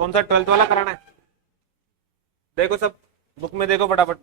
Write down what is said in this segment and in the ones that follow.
कौन सा 12th वाला कराना है? देखो सब बुक में देखो फटाफट।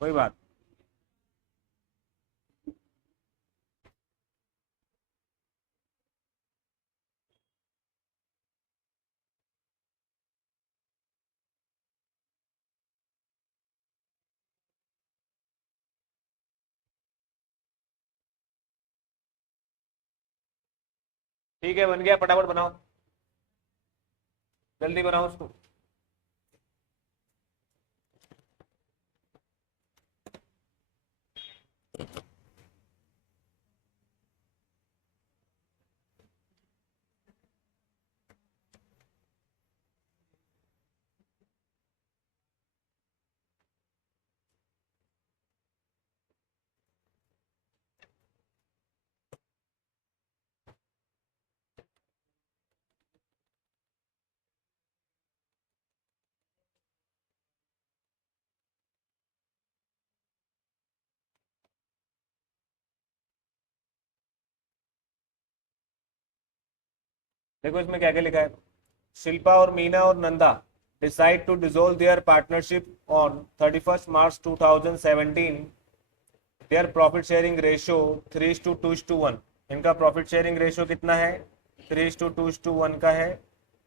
कोई बात। ठीक है, बन गया, फटाफट बनाओ, जल्दी बनाओ उसको। देखो इसमें क्या क्या लिखा है। शिल्पा और मीना और Nanda decide to dissolve their partnership on 31 March 2017। Their profit sharing ratio 3:2:1। इनका प्रॉफिट शेयरिंग रेशियो कितना है? 3:2:1 का है।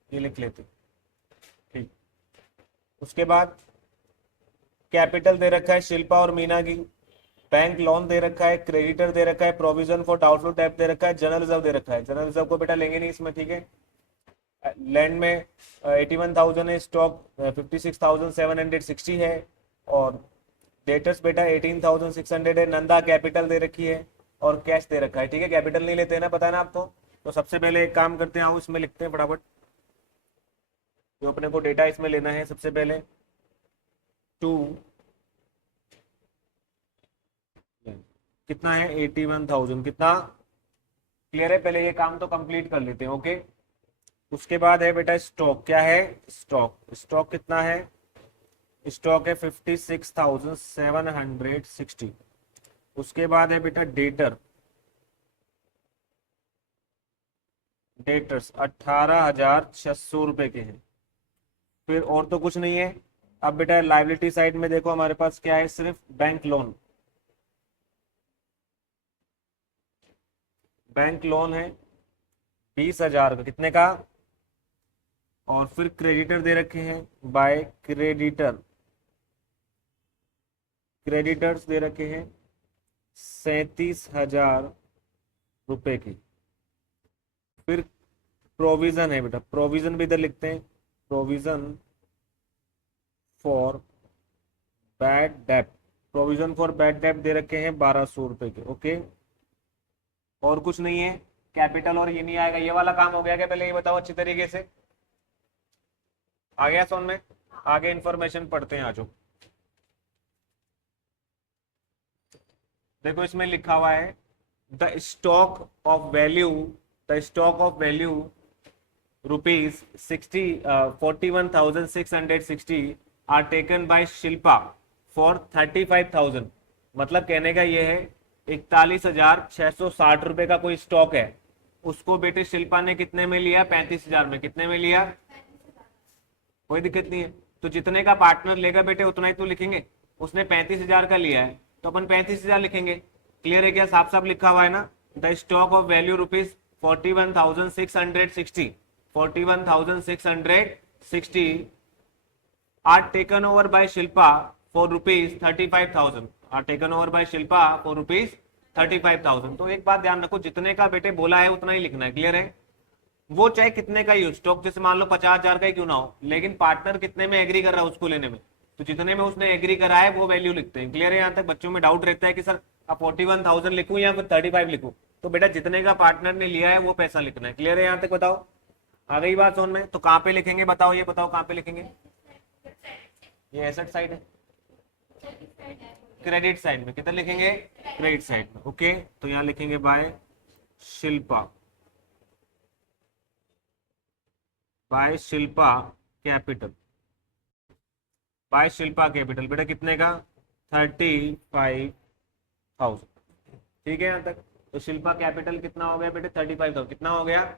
ये लिख लेते। ठीक। उसके बाद कैपिटल दे रखा है शिल्पा और मीना की, बैंक लोन दे रखा है, क्रेडिटर दे रखा है, प्रोविजन फॉर डाउटफुल डेब्ट दे रखा है, जनरल रिजर्व दे रखा है। जनरल रिजर्व को बेटा लेंगे नहीं इसमें, ठीक है। लैंड में 81,000 है, स्टॉक 56,760 है, और डेटर्स बेटा 18,600 है। नंदा कैपिटल दे रखी है और कैश दे रखा है, ठीक है। कैपिटल नहीं लेते हैं ना, पता है ना आपको। तो सबसे पहले एक काम करते हैं, आओ इसमें लिखते हैं फटाफट जो अपने को डेटा इसमें लेना है। सबसे पहले 2 कितना है? 81,000 कितना? क्लियर है? पहले ये काम तो कंप्लीट कर लेते हैं, ओके। उसके बाद है बेटा स्टॉक, क्या है? स्टॉक, स्टॉक कितना है? स्टॉक है 56,760। उसके बाद है बेटा डेटर, डेटर्स 18,600 रुपए के हैं। फिर और तो कुछ नहीं है। अब बेटा लाइबिलिटी साइड में देखो हमारे पास क्या है, सिर्फ बैंक लोन। बैंक लोन है 20,000 का, कितने का? और फिर क्रेडिटर दे रखे हैं बाय क्रेडिटर, क्रेडिटर्स दे रखे हैं 37,000 रुपए की। फिर प्रोविजन है बेटा, प्रोविजन भी इधर लिखते हैं, provision for bad dept, provision for bad डेप्ट दे रखे हैं 1,200 रुपए के, ओके। और कुछ नहीं है। कैपिटल और ये नहीं आएगा। ये वाला काम हो गया क्या? पहले ये बताओ अच्छी तरीके से, आ गया समझ में? आगे इंफॉर्मेशन पढ़ते हैं, आज देखो इसमें लिखा हुआ है the stock of value, the stock of value rupees 41,660 are taken by Shilpa for 35,000। मतलब कहने का ये है 41,660 रुपए का कोई स्टॉक है, उसको बेटे शिल्पा ने कितने में लिया? 35,000 में। कितने में लिया? कोई दिक्कत नहीं है। तो जितने का पार्टनर लेगा बेटे उतना ही तो लिखेंगे। उसने 35,000 का लिया है तो अपन 35,000 लिखेंगे। क्लियर है क्या? साफ साफ लिखा हुआ है ना। The stock of value rupees 41,660, 41,660 are taken over by Shilpa for rupees 35,000, are taken over by Shilpa for rupees 35,000। तो एक बात ध्यान रखो, जितने का बेटे बोला है उतना ही लिखना है। क्लियर है? वो चाहे कितने का ही स्टॉक, जैसे मान लो 50,000 का ही क्यों ना हो, लेकिन पार्टनर कितने में एग्री कर रहा है उसको लेने में, तो जितने में उसने एग्री करा है वो वैल्यू लिखते हैं। क्लियर है? यहां तक बच्चों में डाउट रहता है कि सर अब 41,000 लिखूं या फिर 35 लिखूं? तो बेटा जितने का पार्टनर ने लिया है वो पैसा लिखना है। क्लियर है यहाँ तक? बताओ आ गई बात समझ में? तो कहाँ पे लिखेंगे बताओ, ये बताओ कहाँ पे लिखेंगे? ये एसेट साइड है, क्रेडिट साइड में। कितना लिखेंगे? क्रेडिट साइड में। ओके, तो यहाँ लिखेंगे by Shilpa, by Shilpa capital, by Shilpa capital. बेटा कितने का? 35,000। ठीक है यहाँ तक? तो शिल्पा कैपिटल कितना हो गया बेटे? 35,000। कितना हो गया?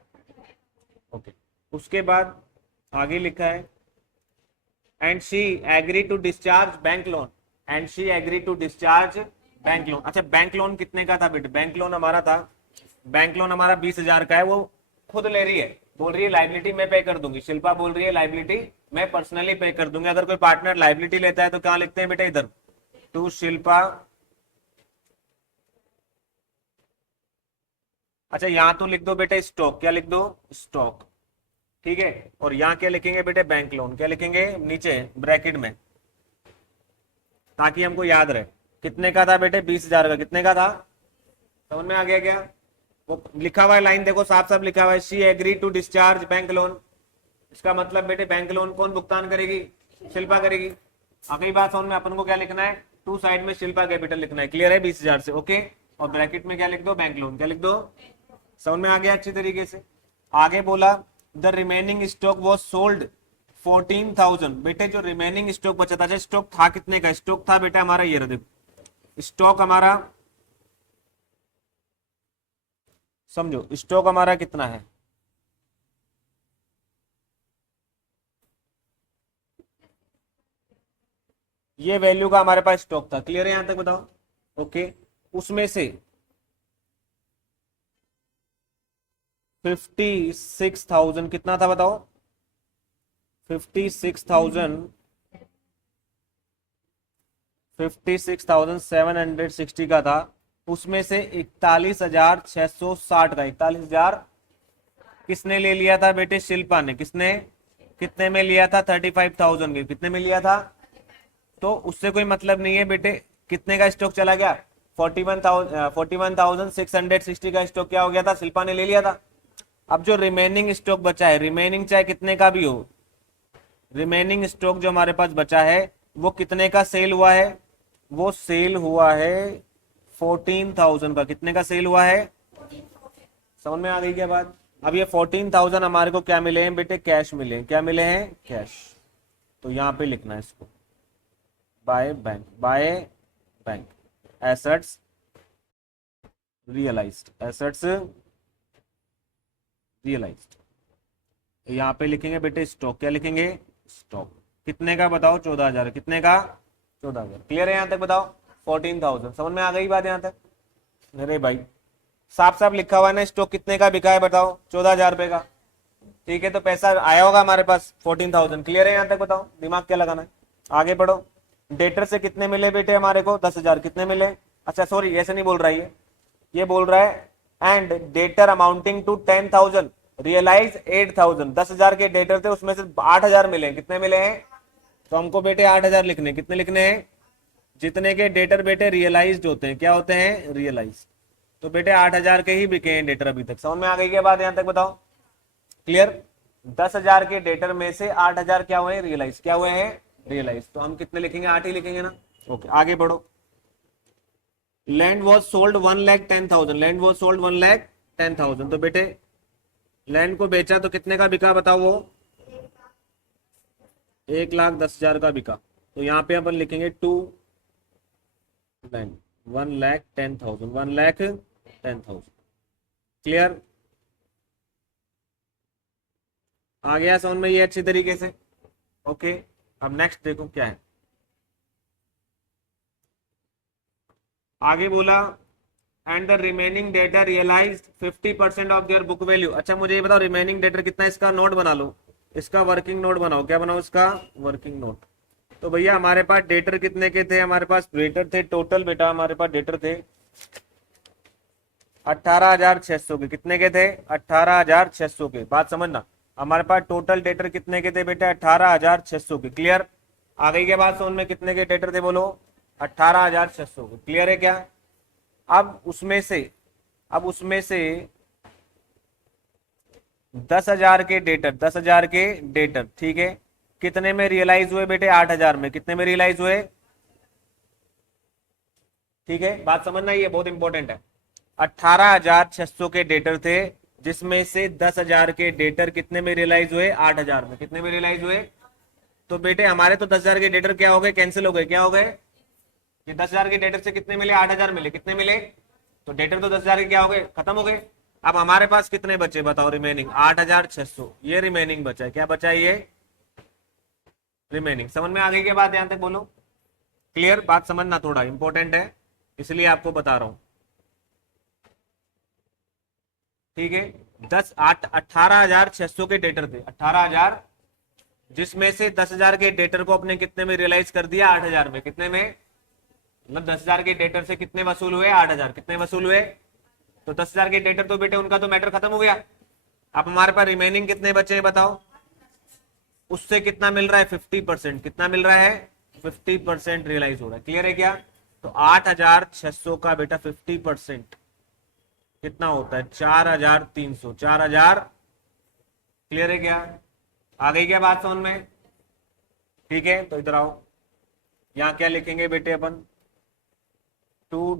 ओके। उसके बाद आगे लिखा है and she agree to discharge bank loan, and she agree to discharge bank loan. अच्छा बैंक लोन कितने का था बेटे? बैंक लोन हमारा था, बैंक लोन हमारा 20,000 का है। वो खुद ले रही है, बोल रही है लाइबिलिटी मैं पे कर दूंगी। शिल्पा बोल रही है लाइबिलिटी मैं पर्सनली पे कर दूंगी। अगर कोई पार्टनर लाइबिलिटी लेता है तो क्या लिखते हैं बेटा इधर? टू शिल्पा। अच्छा यहाँ तो लिख दो बेटे स्टॉक। क्या लिख दो? स्टॉक। ठीक है, और यहाँ क्या लिखेंगे बेटे? Bank loan. क्या लिखेंगे? नीचे ब्रैकेट में, ताकि हमको याद रहे। कितने का था बेटे? 20,000 का। कितने का था? समझ में आ गया क्या? वो लिखा हुआ है लाइन देखो, साफ साफ लिखा हुआ है she agree to discharge bank loan. इसका मतलब बेटे बैंक लोन कौन भुगतान करेगी? शिल्पा करेगी। अगली बात समझ में? अपन को क्या लिखना है? टू साइड में शिल्पा कैपिटल लिखना है। क्लियर है? 20,000 से। ओके, और ब्रैकेट में क्या लिख दो? Bank loan. क्या लिख दो? समझ में आ गया अच्छी तरीके से? आगे बोला the remaining stock was sold 14,000। बेटे जो रिमेनिंग स्टॉक बचा था, स्टॉक था कितने का? स्टॉक था बेटा हमारा ये रहा, देखो स्टॉक हमारा, समझो स्टॉक हमारा कितना है? ये वैल्यू का हमारे पास स्टॉक था। क्लियर है यहां तक? बताओ। ओके, उसमें से 56,000 कितना था बताओ? 56,760 का था। उसमें से 41,660 का, 41,000 किसने ले लिया था बेटे? शिल्पा ने। किसने? कितने में लिया था? 35,000 के। कितने में लिया था? तो उससे कोई मतलब नहीं है बेटे कितने का स्टॉक चला गया। 41,660 का स्टॉक क्या हो गया था? शिल्पा ने ले लिया था। अब जो रिमेनिंग स्टॉक बचा है, रिमेनिंग चाहे कितने का भी हो, रिमेनिंग स्टॉक जो हमारे पास बचा है वो कितने का सेल हुआ है? वो सेल हुआ है 14,000 का। कितने का सेल हुआ है? समझ में आ गई क्या बात? अब ये 14,000 हमारे को क्या मिले हैं बेटे? कैश मिले हैं। क्या मिले हैं? कैश। तो यहां पे लिखना है इसको by bank, by bank assets realised, assets realised. यहाँ पे लिखेंगे बेटे स्टॉक। क्या लिखेंगे? स्टॉक। कितने का बताओ? 14,000। कितने का? 14,000। क्लियर है यहाँ तक? बताओ 14,000। समझ में आ गई बात यहाँ तक? अरे भाई साफ साफ लिखा हुआ है ना, स्टॉक कितने का बिका है बताओ? 14,000 रुपए का। ठीक है, तो पैसा आया होगा हमारे पास 14,000। क्लियर है यहाँ तक? बताओ दिमाग क्या लगाना है? आगे बढ़ो। डेटर से कितने मिले बेटे हमारे को? 10,000। कितने मिले? अच्छा सॉरी ऐसे नहीं बोल रहा है, ये बोल रहा है and debtor amounting to 10,000 realise 8,000। 10,000 के डेटर थे, उसमें से 8,000 मिले। कितने मिले हैं? तो हमको बेटे 8,000 लिखने। कितने लिखने हैं? जितने के डेटर बेटे रियलाइज्ड होते हैं। क्या होते हैं? रियलाइज। तो बेटे 8,000 के ही बिके हैं डेटर अभी तक। समझ में आ गई क्या बात यहां तक? बताओ क्लियर? 10,000 के डेटर में से 8,000 क्या हुए? रियलाइज। क्या हुए हैं? रियलाइज। तो हम कितने लिखेंगे? 8 ही लिखेंगे ना। ओके, आगे बढ़ो। Land was sold 1,10,000। Land was sold 1,10,000। तो बेटे लैंड को बेचा तो कितने का बिका बताओ? वो 1,10,000 का बिका। तो यहाँ पे अपन लिखेंगे टू लैंड 1,10,000, 1,10,000। क्लियर? आ गया समझ में ये अच्छी तरीके से? ओके, अब नेक्स्ट देखो क्या है। आगे बोला and the remaining debtor realise 50% of their book value. अच्छा मुझे ये बताओ रिमेनिंग डेटर कितना है? इसका नोट बना लो, इसका वर्किंग नोट बनाओ। क्या बनाओ? इसका वर्किंग नोट। तो भैया हमारे पास डेटर कितने के थे? हमारे पास डेटर थे टोटल बेटा, हमारे पास डेटर थे 18,600 के। कितने के थे? 18,600 के। बात समझना, हमारे पास टोटल डेटर कितने के थे बेटा? 18,600 के। क्लियर? आ गई के बाद समझ में? कितने के डेटर थे बोलो? 18,600 के। क्लियर है क्या? अब उसमें से 10,000 के डेटर, 10,000 के डेटर, ठीक है, कितने में रियलाइज हुए बेटे? 8,000 में। कितने में रियलाइज हुए? ठीक है, बात समझना, ये बहुत इंपॉर्टेंट है। 18,600 के डेटर थे, जिसमें से 10,000 के डेटर कितने में रियलाइज हुए? 8,000 में। कितने में रियलाइज हुए? तो बेटे हमारे तो 10,000 के डेटर क्या हो गए? कैंसिल हो गए। क्या हो गए? ये 10,000 के डेटर से कितने मिले? 8,000 मिले। कितने मिले? तो डेटर तो 10,000 के क्या हो गए? खत्म हो गए। अब हमारे पास कितने बचे बताओ? रिमेनिंग 8,600, ये रिमेनिंग बचा है। क्या बचा है? ये रिमेनिंग। समझ में आ गई क्या बात? ध्यान तक बोलो। क्लियर? बात समझना, थोड़ा इंपॉर्टेंट है, इसलिए आपको बता रहा हूं। ठीक है, 18,600 के डेटर थे, 18,000, जिसमें से 10,000 के डेटर को अपने कितने में रियलाइज कर दिया? 8,000 में। कितने में? मतलब 10,000 के डेटर से कितने वसूल हुए? 8,000। कितने वसूल हुए? तो 10,000 के डेटर तो बेटे उनका तो मैटर खत्म हो गया। अब हमारे पास रिमेनिंग कितने बचे हैं बताओ? उससे कितना मिल रहा है? 50%। कितना मिल रहा है? 50% रियलाइज हो रहा है। क्लियर है क्या? तो 8,600 का बेटा 50% कितना होता है? 4,300। 4,000। क्लियर है क्या? आ गई क्या बात समझ में? ठीक है, तो इधर आओ, यहां क्या लिखेंगे बेटे अपन? टू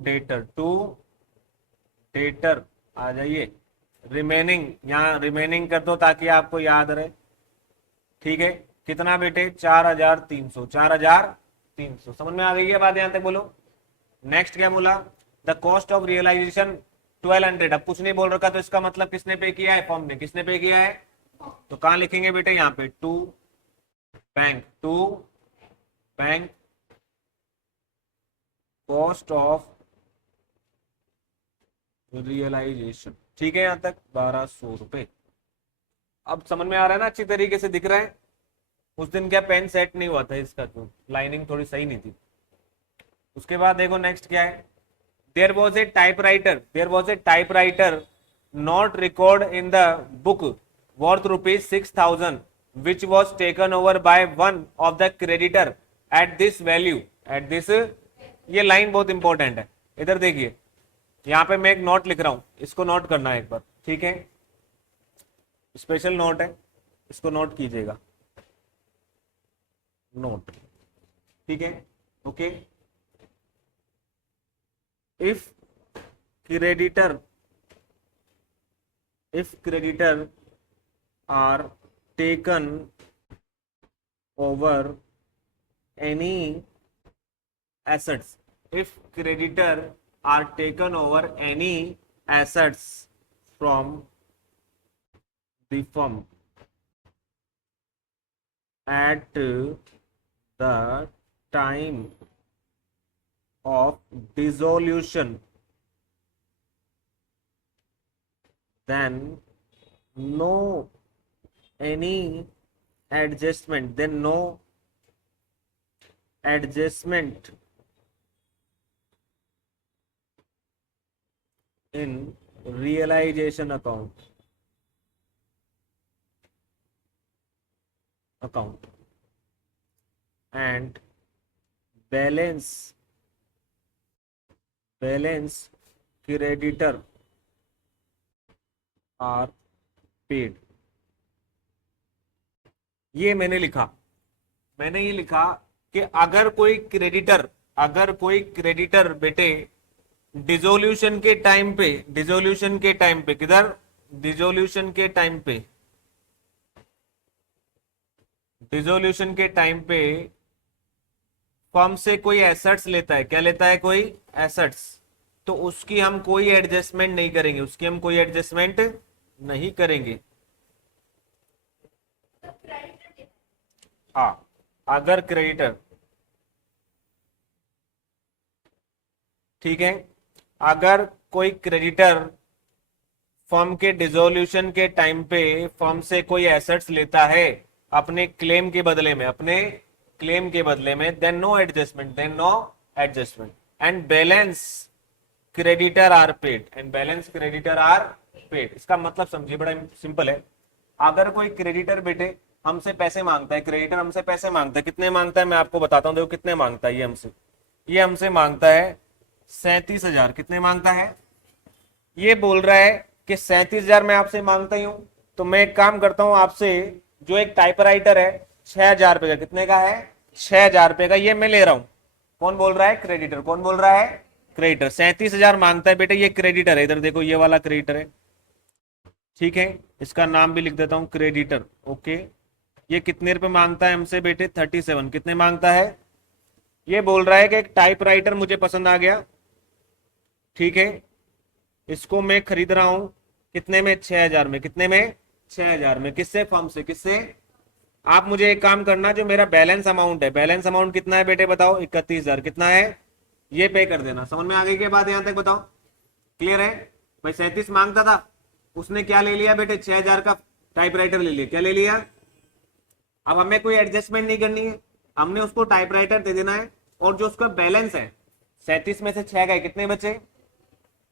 डेटर आ जाइए। रिमेनिंग, यहां रिमेनिंग कर दो ताकि आपको याद रहे। ठीक है, कितना बेटे? 4,300। 4,300। समझ में आ गई है बात? यहां तक बोलो। नेक्स्ट क्या बोला? The cost of realisation 1,200। अब कुछ नहीं बोल रखा, तो इसका मतलब किसने पे किया है? फॉर्म ने। किसने पे किया है? तो कहां लिखेंगे बेटे? यहाँ पे to bank cost of realisation. ठीक है, यहां तक 1,200 रुपए। अब समझ में आ रहा है ना? अच्छी तरीके से दिख रहा है। उस दिन क्या पेन सेट नहीं हुआ था इसका, तो लाइनिंग थोड़ी सही नहीं थी। उसके बाद देखो नेक्स्ट क्या है? There was a typewriter not record in the book worth ₹6,000 which was taken over by one of the creditor at this value at this। ये लाइन बहुत इंपॉर्टेंट है, इधर देखिए, यहां पे मैं एक नोट लिख रहा हूं, इसको नोट करना है एक बार। ठीक है, स्पेशल नोट है, इसको नोट कीजिएगा। नोट, ठीक है, okay. if creditor are taken over any assets, if creditor are taken over any assets from the firm at the time of dissolution, then no any adjustment, then no adjustment in realization account and balance creditor are paid। ये मैंने ये लिखा कि अगर कोई creditor बेटे dissolution के time पे किधर? डिसोल्यूशन के टाइम पे फर्म से कोई एसेट्स लेता है। क्या लेता है? कोई एसेट्स। तो उसकी हम कोई एडजस्टमेंट नहीं करेंगे। हाँ, अगर क्रेडिटर, ठीक है, अगर कोई क्रेडिटर फर्म के डिसोल्यूशन के टाइम पे फर्म से कोई एसेट्स लेता है अपने क्लेम के बदले में, then no adjustment and balance creditor are paid इसका मतलब समझिए, बड़ा सिंपल है। अगर कोई क्रेडिटर बेटे हमसे पैसे मांगता है, कितने मांगता है मैं आपको बताता हूं। देखो कितने मांगता है ये हमसे मांगता है 37,000 कितने मांगता है? ये बोल रहा है कि 37,000 मैं आपसे मांगता ही हूं, तो मैं एक काम करता हूं आपसे, जो एक टाइपराइटर है 6,000 रुपए का, कितने का है? 6,000 रुपए का, ये मैं ले रहा हूं। कौन बोल रहा है? क्रेडिटर। कौन बोल रहा है? क्रेडिटर। 37,000 मांगता है बेटे, ये क्रेडिटर है, इधर देखो ये वाला क्रेडिटर है, ठीक है। इसका नाम भी लिख देता हूं, क्रेडिटर। ओके। ये कितने रुपए मांगता है हमसे बेटे? 37। कितने मांगता है? ये बोल रहा है कि एक टाइपराइटर मुझे पसंद आ गया, ठीक है, इसको मैं खरीद रहा हूं कितने में? 6,000 में। कितने में? 6,000 में। किससे? फर्म से। किससे? आप मुझे एक काम करना, जो मेरा बैलेंस अमाउंट है, बैलेंस अमाउंट कितना है बेटे बताओ? 31,000। कितना है? ये पे कर देना। समझ में आ गई के बाद यहां तक बताओ? क्लियर है भाई? 37 मांगता था, उसने क्या ले लिया बेटे? 6,000 का टाइपराइटर ले लिया। क्या ले लिया? अब हमें कोई एडजस्टमेंट नहीं करनी है, हमने उसको टाइपराइटर दे देना है, और जो उसका बैलेंस है 37 में से 6 गए, कितने बचे?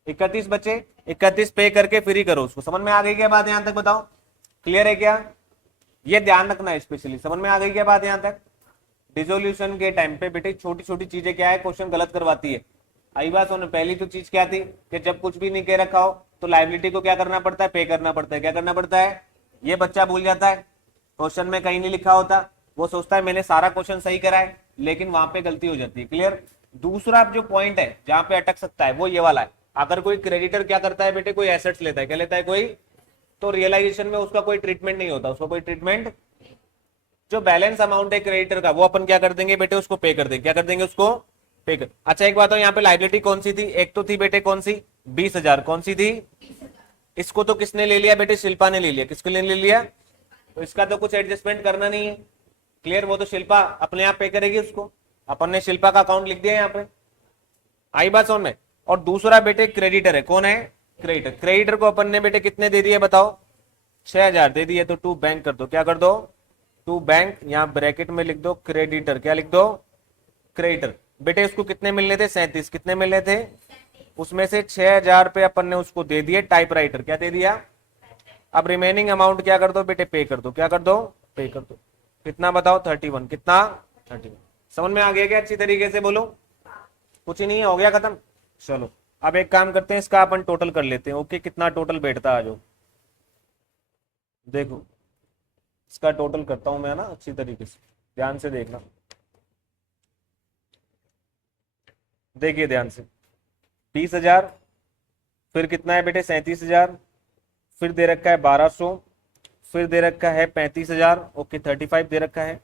31 बचे। 31 पे करके फ्री करो उसको। समझ में आ गई क्या बात यहां तक बताओ? क्लियर है क्या? ये ध्यान रखना है स्पेशली। समझ में आ गई क्या बात यहां तक? डिसोल्यूशन के टाइम पे बेटे छोटी छोटी चीजें क्या है, क्वेश्चन गलत करवाती है। आई बात सुनो, पहली तो चीज क्या थी कि जब कुछ भी नहीं कह रखा हो तो लाइबिलिटी को क्या करना पड़ता है? पे करना पड़ता है। क्या करना पड़ता है? ये बच्चा भूल जाता है, क्वेश्चन में कहीं नहीं लिखा होता, वो सोचता है मैंने सारा क्वेश्चन सही करा है, लेकिन वहां पे गलती हो जाती है। क्लियर? दूसरा जो पॉइंट है जहां पे अटक सकता है वो ये वाला है, अगर कोई क्रेडिटर क्या करता है बेटे? कोई एसेट्स लेता है। क्या लेता है? कोई, तो रियलाइजेशन में उसका कोई ट्रीटमेंट नहीं होता, उसका कोई ट्रीटमेंट, जो बैलेंस अमाउंट है क्रेडिटर का वो अपन क्या कर देंगे बेटे? उसको पे कर देंगे। क्या कर देंगे? उसको पे कर। अच्छा एक बात हो, यहाँ पे लाइबिलिटी कौन सी थी? एक तो थी बेटे कौन सी? 20,000। कौन सी थी? इसको तो किसने ले लिया बेटे? शिल्पा ने ले लिया। किसके लिए ले लिया? तो इसका तो कुछ एडजस्टमेंट करना नहीं है। क्लियर? वो तो शिल्पा अपने आप पे करेगी उसको, अपन ने शिल्पा का अकाउंट लिख दिया यहाँ पे। आई बात समझ में? और दूसरा बेटे क्रेडिटर है। कौन है? क्रेडिटर। क्रेडिटर को अपन ने बेटे कितने दे दिए बताओ? 6,000 दे दिए, तो टू बैंक कर दो। क्या कर दो? To bank. यहां ब्रैकेट में लिख दो क्रेडिटर। क्या लिख दो? क्रेडिटर। बेटे उसको कितने मिलने थे? 37। कितने मिलने थे? उसमें से 6,000 रुपए अपन ने उसको दे दिए टाइपराइटर। क्या दे दिया? अब रिमेनिंग अमाउंट क्या कर दो बेटे? पे कर दो। क्या कर दो? पे कर दो। कितना बताओ? 31। कितना? 31। समझ में आ गया क्या? अच्छी तरीके से बोलो। कुछ ही नहीं है, हो गया खत्म। चलो अब एक काम करते हैं, इसका अपन टोटल कर लेते हैं। ओके, कितना टोटल बैठता है आज? देखो इसका टोटल करता हूं मैं ना अच्छी तरीके से, ध्यान से देखना। देखिए ध्यान से, 20,000, फिर कितना है बेटे? 37,000, फिर दे रखा है 1,200, फिर दे रखा है 35,000। ओके, 35 दे रखा है।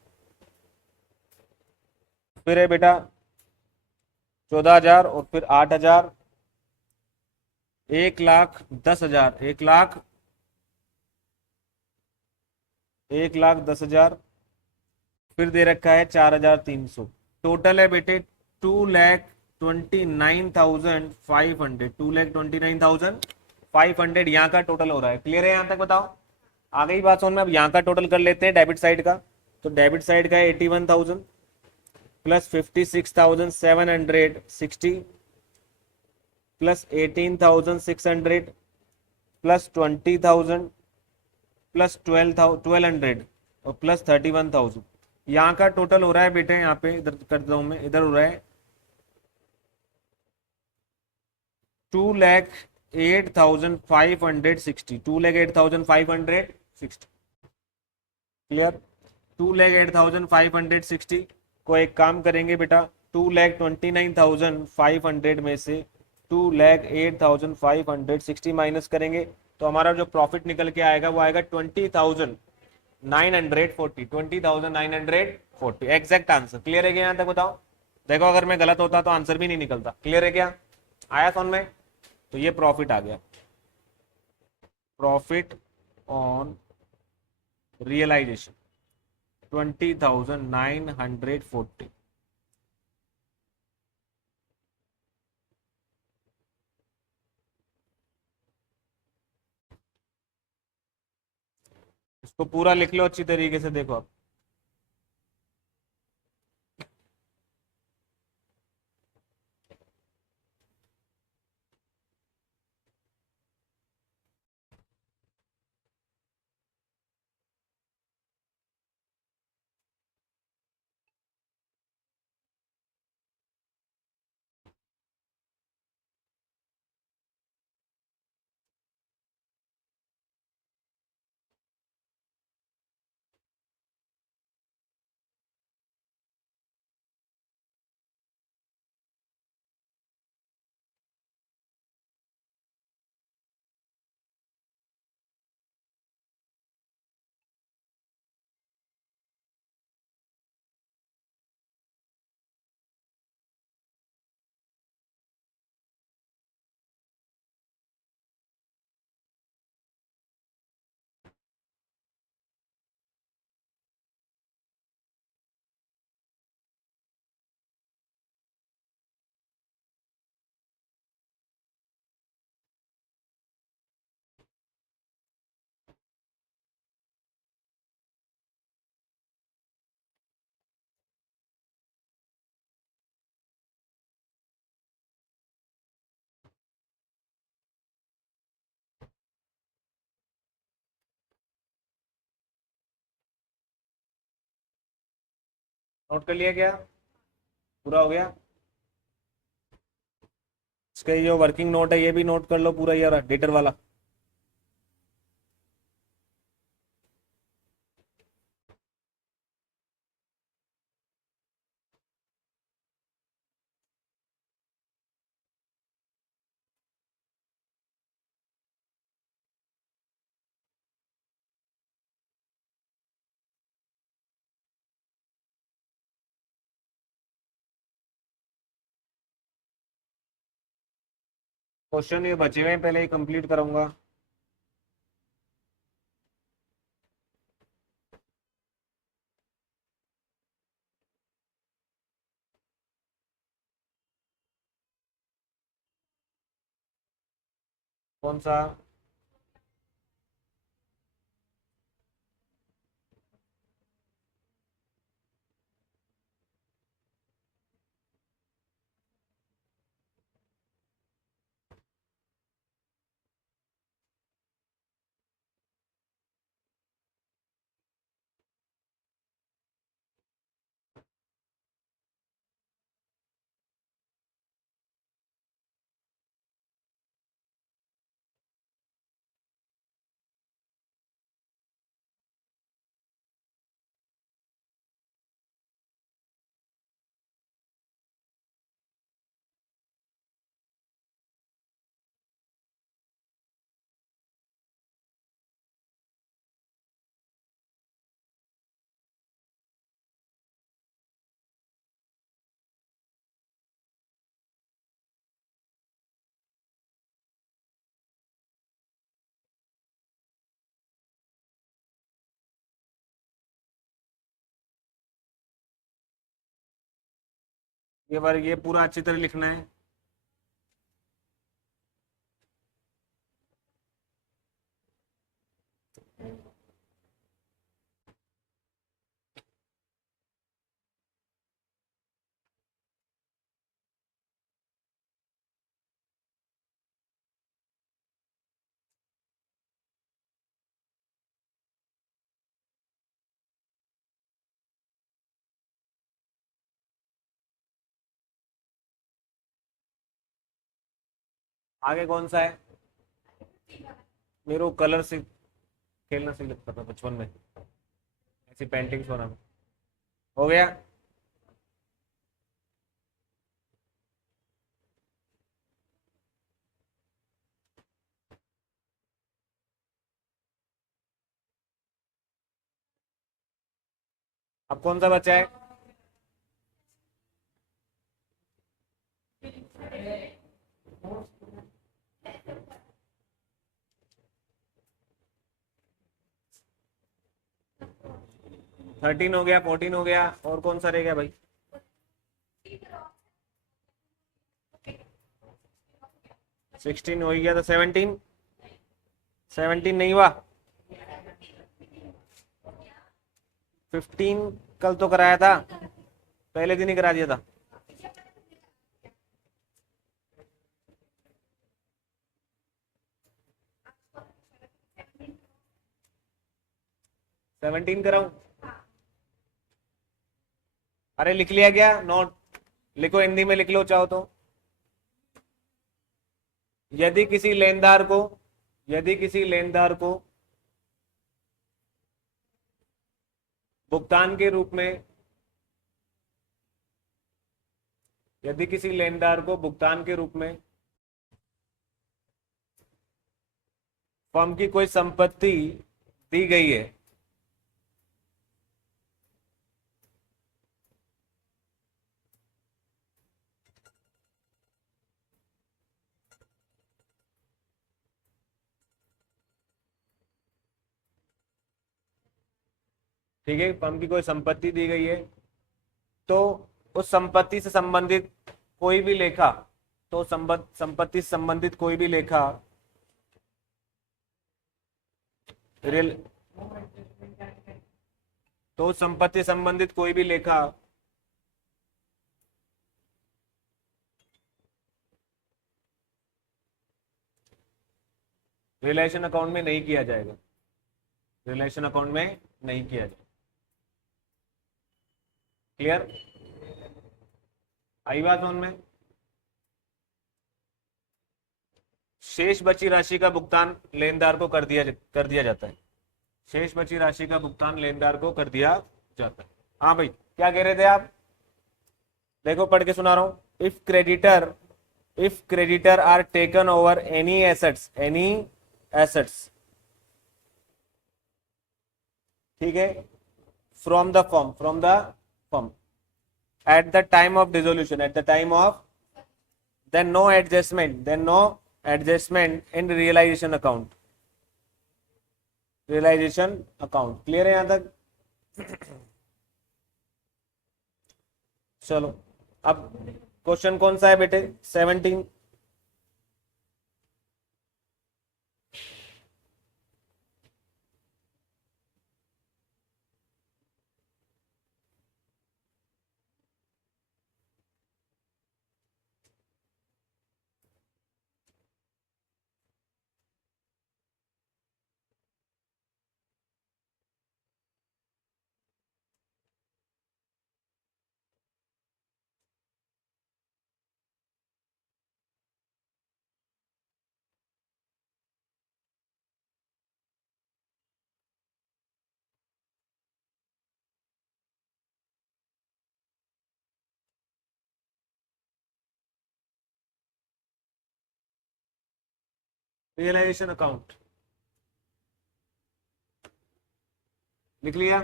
फिर है बेटा 14,000, और फिर 8,000, 1,10,000, 1,10,000, फिर दे रखा है 4,300। टोटल है बेटे 2,29,500। 2,29,500 यहाँ का टोटल हो रहा है। क्लियर है यहाँ तक बताओ? आ गई बात समझ में? अब यहाँ का टोटल कर लेते हैं डेबिट साइड का। तो डेबिट साइड का 81,000 प्लस 56,760 प्लस 18,600 प्लस 20,000 प्लस 1,200 और प्लस 31,000। यहाँ का टोटल हो रहा है बेटे, यहाँ पे इधर कर दो मैं, इधर हो रहा है 2,08,560। 2,08,560। क्लियर? 2,08,560 को एक काम करेंगे बेटा, 2,29,500 में से 2,08,560 माइनस करेंगे, तो हमारा जो प्रॉफिट निकल के आएगा वो आएगा 20,940। 20,940 एग्जैक्ट आंसर। क्लियर है क्या यहाँ तक बताओ? देखो अगर मैं गलत होता तो आंसर भी नहीं निकलता। क्लियर है क्या? आया समझ में? तो ये प्रॉफिट आ गया, प्रॉफिट ऑन रियलाइजेशन 20,940। इसको पूरा लिख लो अच्छी तरीके से, देखो आप। नोट कर लिया क्या? पूरा हो गया? इसका ये जो वर्किंग नोट है ये भी नोट कर लो पूरा, ये डेटर वाला। क्वेश्चन ये बचे हुए हैं, पहले ही कंप्लीट करूंगा। कौन सा? ये बार ये पूरा अच्छी तरह लिखना है। आगे कौन सा है? मेरे को कलर से खेलना सही लगता था बचपन में, ऐसी पेंटिंग्स बनाना। हो गया? अब कौन सा बचा है? थर्टीन हो गया, 14 हो गया, और कौन सा रह गया भाई? 16 हो ही गया, तो 17। 17 नहीं हुआ? 15 कल तो कराया था, पहले दिन ही करा दिया था। सेवनटीन कराऊं? अरे लिख लिया क्या नोट? लिखो, हिंदी में लिख लो चाहो तो। यदि किसी लेनदार को यदि किसी लेनदार को भुगतान के रूप में यदि किसी लेनदार को भुगतान के रूप में फर्म की कोई संपत्ति दी गई है, ठीक है, फर्म की कोई संपत्ति दी गई है, तो उस संपत्ति से संबंधित कोई भी लेखा तो संपत्ति से संबंधित कोई भी लेखा रिल तो उस संपत्ति से संबंधित कोई भी लेखा रिलेशन अकाउंट में नहीं किया जाएगा। रिलेशन अकाउंट में नहीं किया जाएगा। क्लियर, आई बात समझ में? शेष बची राशि का भुगतान लेनदार को कर दिया जाता है। शेष बची राशि का भुगतान लेनदार को कर दिया जाता है। हाँ भाई, क्या कह रहे थे आप? देखो पढ़ के सुना रहा हूं। If creditor are taken over any assets, ठीक है, from the firm at the time of dissolution, then no adjustment in realization account, clear है यहां तक? चलो अब क्वेश्चन कौन सा है बेटे? 17। रियलाइजेशन अकाउंट लिख लिया?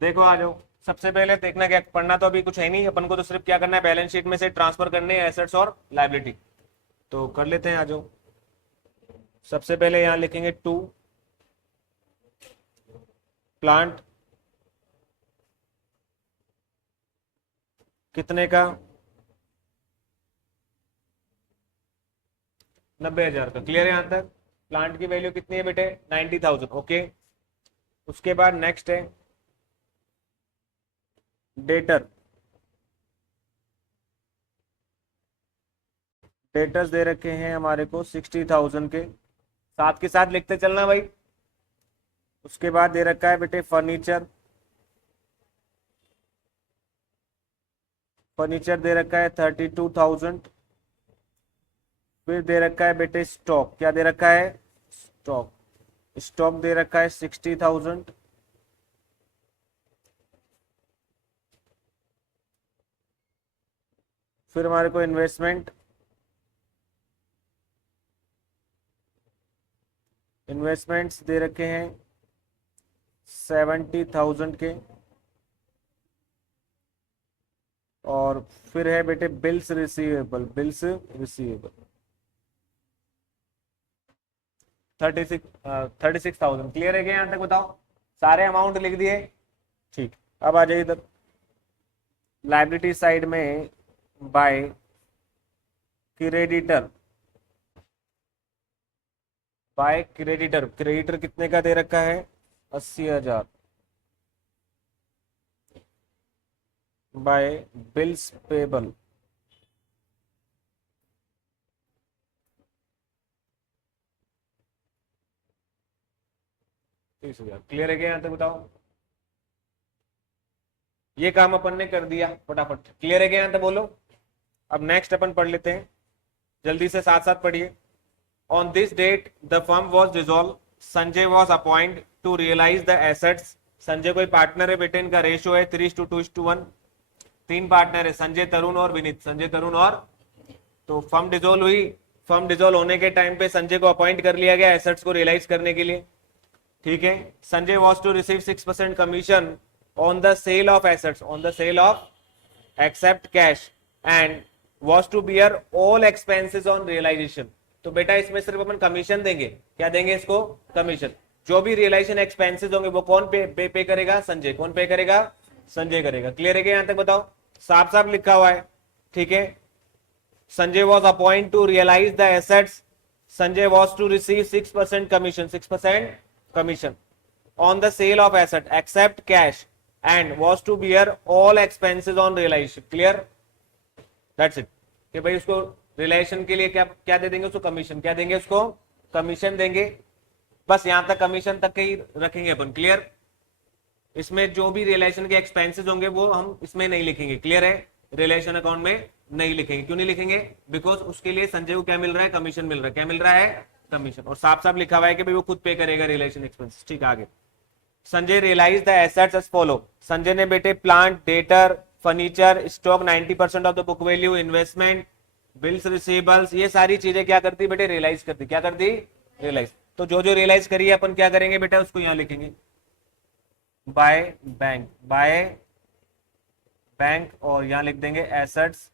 देखो आ जाओ, सबसे पहले देखना क्या पढ़ना, तो अभी कुछ है नहीं अपन को, तो सिर्फ क्या करना है, बैलेंस शीट में से ट्रांसफर करने हैं एसेट्स और लायबिलिटी। तो कर लेते हैं, आ जाओ। सबसे पहले यहां लिखेंगे 2 प्लांट, कितने का? 90,000 का। क्लियर है यहां तक? प्लांट की वैल्यू कितनी है बेटे? 90,000। ओके, उसके बाद नेक्स्ट है डेटर्स दे रखे हैं हमारे को 60,000 के, साथ के साथ लिखते चलना भाई। उसके बाद दे रखा है बेटे फर्नीचर दे रखा है 32,000। फिर दे रखा है बेटे स्टॉक, क्या दे रखा है? स्टॉक दे रखा है 60,000। फिर हमारे को इन्वेस्टमेंट्स दे रखे हैं 70,000 के। और फिर है बेटे बिल्स रिसीवेबल 36,000। क्लियर है क्या यहां तक? बताओ, सारे अमाउंट लिख दिए? ठीक, अब आ जाइए इधर लाइबिलिटी साइड में, बाय क्रेडिटर क्रेडिटर कितने का दे रखा है? 80,000 बाय बिल्स पेबल 30,000। क्लियर है क्या यहां तक? बताओ, ये काम अपन ने कर दिया फटाफट। क्लियर है क्या यहां तक? बोलो। अब नेक्स्ट अपन पढ़ लेते हैं, जल्दी से साथ साथ पढ़िए। On this date the firm was dissolve, Sanjay was appoint to realise the assets. Sanjay कोई पार्टनर है बेटे, इनका रेशियो है 3:2:1। 3 पार्टनर है, संजय, तरुण और विनीत। तो फर्म डिसॉल्व हुई। फर्म डिसॉल्व होने के टाइम पे संजय को अपॉइंट कर लिया गया एसेट्स को रियलाइज करने के लिए, ठीक है। Sanjay was to receive 6% commission on the sale of assets, except cash, and was to bear all expenses on realization। तो बेटा इसमें सिर्फ अपन कमीशन देंगे। क्या देंगे इसको? कमीशन। जो भी रियलाइजेशन एक्सपेंसेस होंगे वो कौन पे करेगा? संजय। कौन पे करेगा? संजय करेगा। क्लियर है क्या यहां तक? बताओ, साफ साफ लिखा हुआ है, ठीक है। Sanjay was appoint to realise the assets, Sanjay was to receive 6% commission on the sale of asset except cash and was to bear all expenses on realization। clear? that's it। कि भाई उसको रिलेशन के लिए क्या दे देंगे? उसको कमीशन। क्या देंगे? उसको कमीशन देंगे। बस यहां तक, कमीशन तक ही रखेंगे अपन। क्लियर? इसमें जो भी रिलेशन के एक्सपेंसेस होंगे वो हम इसमें नहीं लिखेंगे, क्लियर है? रिलेशन अकाउंट में नहीं लिखेंगे। क्यों नहीं लिखेंगे? बिकॉज उसके लिए संजय को क्या मिल रहा है? कमीशन मिल रहा है। क्या मिल रहा है? कमीशन। और साफ साफ लिखा हुआ है कि भाई वो खुद पे करेगा रिलेशन एक्सपेंस। ठीक है, आगे। Sanjay realise the assets as follow. Sanjay ने बेटे plant, debtor, furniture, stock 90% of the book value, investment, bills, receivables, ये सारी चीजें क्या करती बेटे? रियलाइज करती। क्या करती? रियलाइज। तो जो जो रियलाइज करी है अपन क्या करेंगे बेटा? उसको यहां लिखेंगे बाय बैंक, बाय बैंक, और यहां लिख देंगे assets,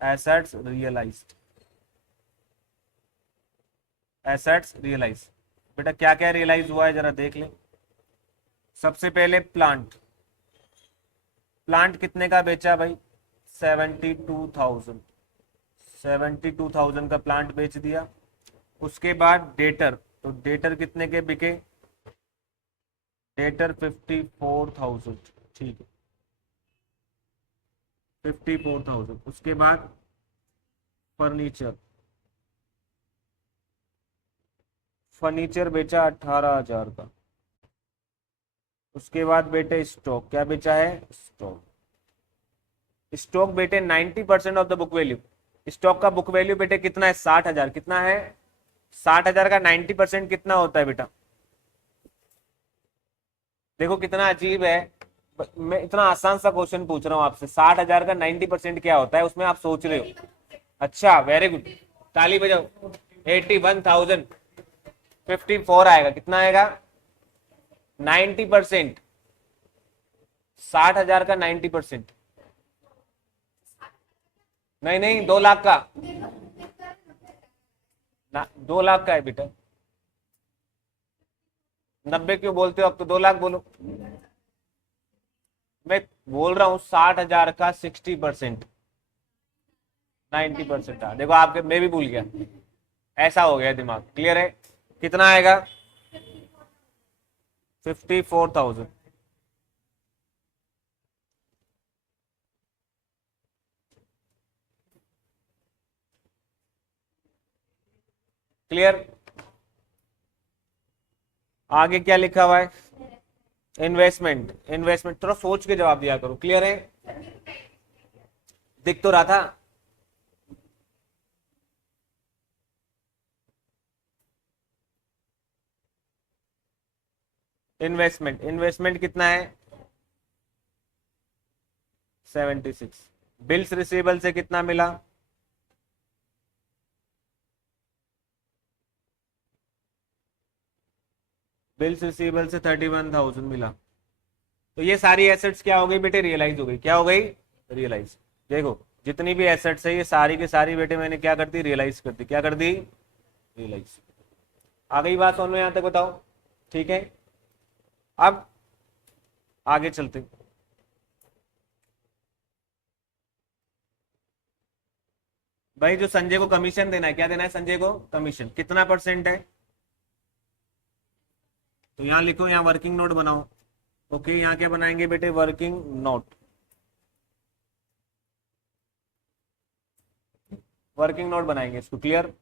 assets realised, assets realise. बेटा क्या क्या रियलाइज हुआ है जरा देख ले। सबसे पहले प्लांट, प्लांट कितने का बेचा भाई? 72,000, 72,000 का प्लांट बेच दिया। उसके बाद डेटर, तो डेटर कितने के बिके? डेटर 54,000, ठीक है, 54,000। उसके बाद फर्नीचर, फर्नीचर बेचा 18,000 का। उसके बाद बेटे स्टॉक, क्या बेचा है? स्टॉक, स्टॉक बेटे 90% of the book value. Stock का बुक वैल्यू बेटे कितना है? 60,000। कितना है? 60,000 का 90% कितना होता है बेटा? देखो कितना अजीब है, मैं इतना आसान सा क्वेश्चन पूछ रहा हूँ आपसे। 60,000 का 90% क्या होता है उसमें आप सोच रहे हो? अच्छा, वेरी गुड, ताली बजाओ। 81,054 आएगा। कितना आएगा? 90%। 60,000 का 90%। नहीं नहीं, 2 लाख का ना, 2 लाख का है बेटा। 90 क्यों बोलते हो? अब तो 2 लाख बोलो। मैं बोल रहा हूँ 60,000 का 60%, 90%। देखो आपके, मैं भी भूल गया, ऐसा हो गया दिमाग। क्लियर है? कितना आएगा? 54,000। क्लियर? आगे क्या लिखा हुआ है? इन्वेस्टमेंट, इन्वेस्टमेंट थोड़ा सोच के जवाब दिया करो। क्लियर है? दिख तो रहा था। इन्वेस्टमेंट, इन्वेस्टमेंट कितना है? 76। बिल्स रिसीवेबल से कितना मिला? बिल्स रिसीवेबल से 31,000 मिला। तो ये सारी एसेट्स क्या हो गई बेटे? रियलाइज हो गई। क्या हो गई? रियलाइज। देखो जितनी भी एसेट्स है ये सारी की सारी बेटे मैंने क्या कर दी? रियलाइज कर दी। क्या कर दी? रियलाइज। आ गई बात सुन लो यहां तक, बताओ। ठीक है, अब आगे चलते। भाई जो संजय को कमीशन देना है, क्या देना है संजय को? कमीशन। कितना परसेंट है? तो यहां लिखो, यहां वर्किंग नोट बनाओ। ओके, यहां क्या बनाएंगे बेटे? वर्किंग नोट, वर्किंग नोट बनाएंगे इसको। Clear?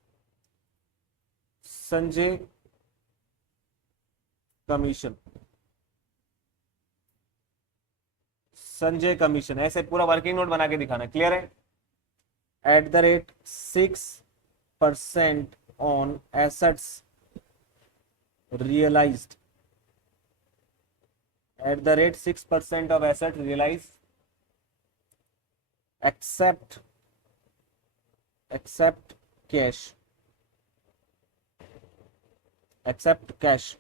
Sanjay commission, Sanjay commission, ऐसे पूरा वर्किंग नोट बना के दिखाना। क्लियर है? At the rate 6% on assets realised, at the rate 6% of asset realise, except, except cash, except cash,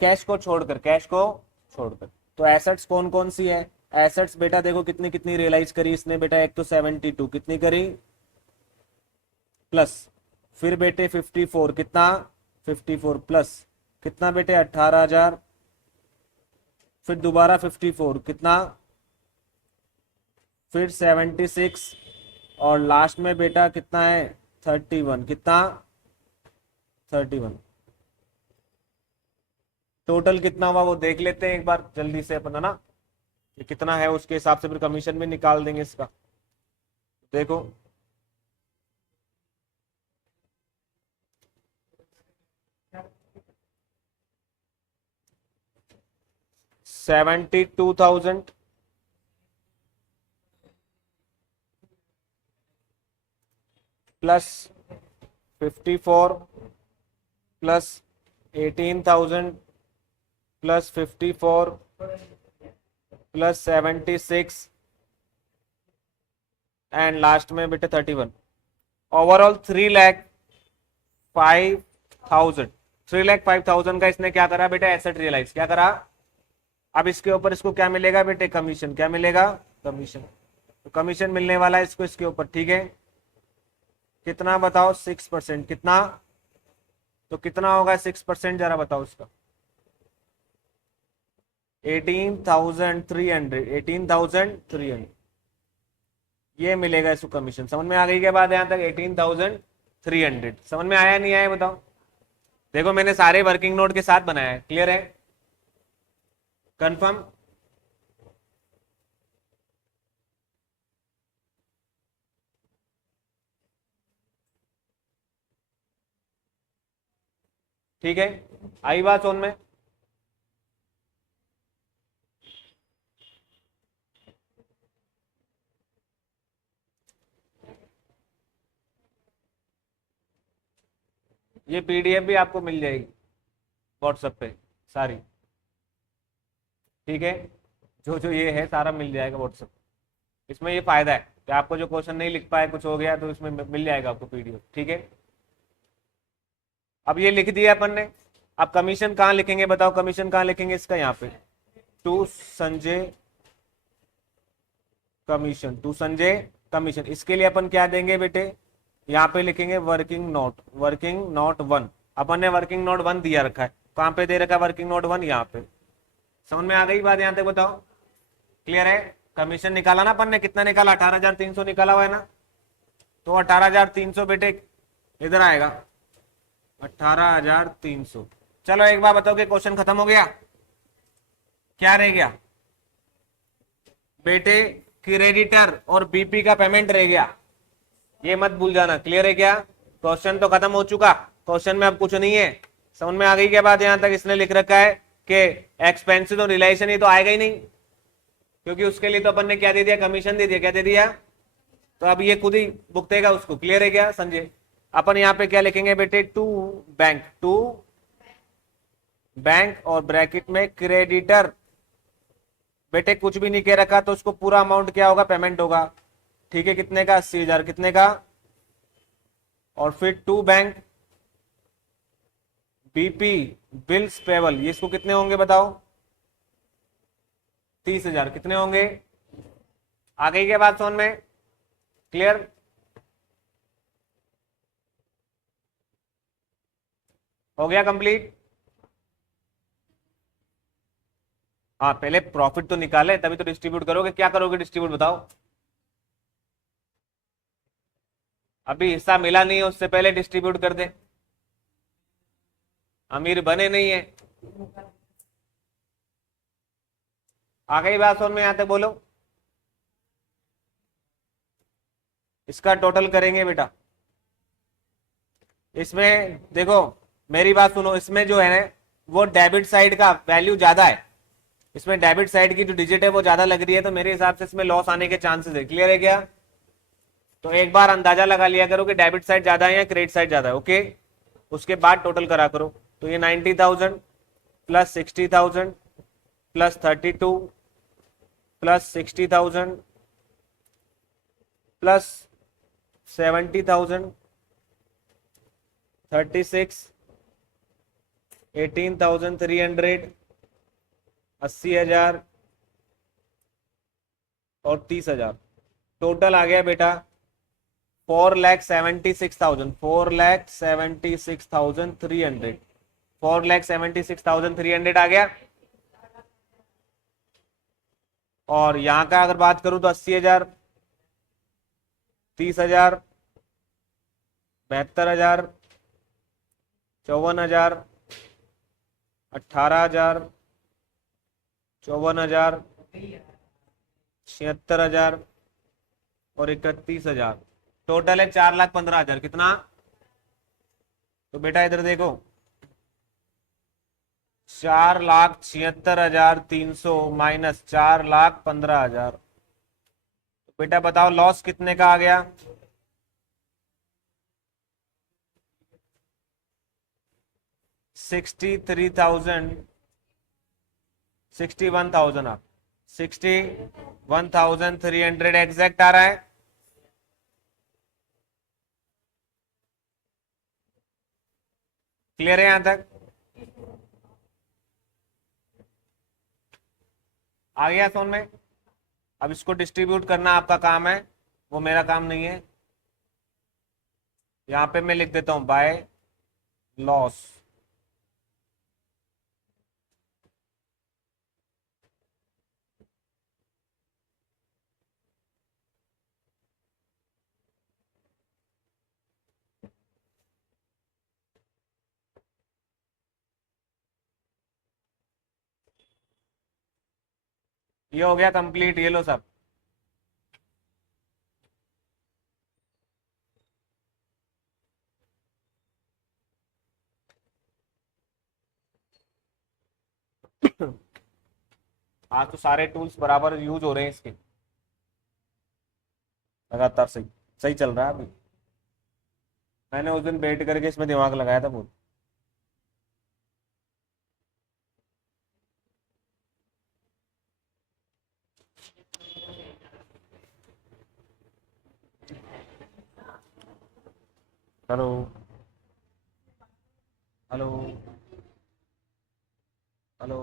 cash को छोड़कर, कैश को छोड़कर। तो एसेट्स कौन कौन सी है? एसेट्स बेटा देखो कितनी कितनी रियलाइज करी इसने बेटा। एक तो 72, कितनी करी? प्लस, फिर बेटे 54, कितना? 54 प्लस कितना बेटे? 18,000, फिर दोबारा 54, कितना? फिर 76, और लास्ट में बेटा कितना है? 31, कितना? 31। टोटल कितना हुआ वो देख लेते हैं एक बार जल्दी से अपन, है ना? ये कितना है उसके हिसाब से फिर कमीशन भी निकाल देंगे इसका। देखो, 72,000 plus 54 plus 18,000 plus 54 plus 76 and last में बेटे 31। ओवरऑल 3,05,000। 3,05,000 का इसने क्या करा बेटे, एसेट रियलाइज क्या करा। अब इसके ऊपर इसको क्या मिलेगा बेटे, कमीशन। क्या मिलेगा, कमीशन। तो कमीशन मिलने वाला है इसको इसके ऊपर, ठीक है। कितना बताओ, 6%। कितना, तो कितना होगा 6%, जरा बताओ इसका। 18,300। 18,300 ये मिलेगा इसको कमीशन। समझ में आ गई क्या बात है यहाँ तक, 18,300। समझ में आया नहीं आया बताओ। देखो मैंने सारे वर्किंग नोट के साथ बनाया है, क्लियर है, कंफर्म। ठीक है, आई बात सोन में। ये पीडीएफ भी आपको मिल जाएगी व्हाट्सएप पे सारी, ठीक है। जो जो ये है सारा मिल जाएगा व्हाट्सएप। इसमें ये फायदा है कि आपको जो क्वेश्चन नहीं लिख पाए, कुछ हो गया, तो इसमें मिल जाएगा आपको पीडीएफ, ठीक है। अब ये लिख दिया अपन ने। अब कमीशन कहाँ लिखेंगे बताओ, कमीशन कहाँ लिखेंगे इसका, यहाँ पे to Sanjay commission. To Sanjay commission. इसके लिए अपन क्या देंगे बेटे, यहाँ पे लिखेंगे वर्किंग नोट। Working note 1। अपन ने वर्किंग नोट 1 दिया रखा है। कहाँ पे दे रखा है वर्किंग नोट 1, यहाँ पे। समझ में आ गई बात यहाँ तक बताओ, क्लियर है। कमीशन निकाला ना अपन ने, कितना निकाला, 18,300 निकाला हुआ है ना। तो 18,300 बेटे इधर आएगा, 18,300। चलो एक बार बताओ कि क्वेश्चन खत्म हो गया, क्या रह गया बेटे, क्रेडिटर और बीपी का पेमेंट रह गया, ये मत भूल जाना, क्लियर है क्या। क्वेश्चन तो खत्म हो चुका, क्वेश्चन में अब कुछ नहीं है। समझ में आ गई क्या बात, यहां तक इसने लिख रखा है कि एक्सपेंसेस और रिलेशन, ये तो आएगा ही नहीं, क्योंकि उसके लिए तो अपन ने क्या दे दिया, कमीशन दे दिया। क्या दे दिया, तो अब ये खुद ही भुगतेगा उसको, क्लियर है क्या संजय। अपन यहाँ पे क्या लिखेंगे बेटे, टू बैंक। टू बैंक और ब्रैकेट में क्रेडिटर। बेटे कुछ भी नहीं कह रखा तो उसको पूरा अमाउंट क्या होगा, पेमेंट होगा, ठीक है। कितने का, 80,000। कितने का, और फिर to bank BP bills payable, ये इसको कितने होंगे बताओ, 30,000। कितने होंगे, आ गई क्या बात समझ में, क्लियर। हो गया कंप्लीट। हाँ पहले प्रॉफिट तो निकाले तभी तो डिस्ट्रीब्यूट करोगे। क्या करोगे डिस्ट्रीब्यूट बताओ, अभी हिस्सा मिला नहीं है, उससे पहले डिस्ट्रीब्यूट कर दे, अमीर बने नहीं है। आ गई बात समझ में, यहाँ तक बोलो। इसका टोटल करेंगे बेटा। इसमें देखो मेरी बात सुनो, इसमें जो है ना वो डेबिट साइड का वैल्यू ज्यादा है, इसमें डेबिट साइड की जो डिजिट है वो ज्यादा लग रही है, तो मेरे हिसाब से इसमें लॉस आने के चांसेस है, क्लियर है क्या। तो एक बार अंदाजा लगा लिया करो कि डेबिट साइड ज्यादा है या क्रेडिट साइड ज्यादा है, ओके। उसके बाद टोटल करा करो। तो ये 90,000 प्लस 60,000 प्लस 32 प्लस 60,000 प्लस 70,000 36 18,300 80,000 और 30,000। टोटल आ गया बेटा 4,76,000। 4,76,300। 4,76,300 आ गया। और यहां का अगर बात करूं तो 80,000 30,000 72,000 54,000 18,000 54,000 76,000 और 31,000। टोटल है 4,15,000। कितना, तो बेटा इधर देखो 4,76,300 माइनस 4,15,000। बेटा बताओ लॉस कितने का आ गया? 63,000, 61,000। आप 61,300 एग्जैक्ट आ रहा है। क्लियर है यहां तक? आ गया समझ में? अब इसको डिस्ट्रीब्यूट करना आपका काम है, वो मेरा काम नहीं है। यहां पे मैं लिख देता हूं बाय लॉस। ये हो गया कंप्लीट, ये लो सब। आज तो सारे टूल्स बराबर यूज हो रहे हैं इसके, लगातार सही सही चल रहा है अभी। मैंने उस दिन बैठ करके इसमें दिमाग लगाया था बहुत। Hello, hello, hello.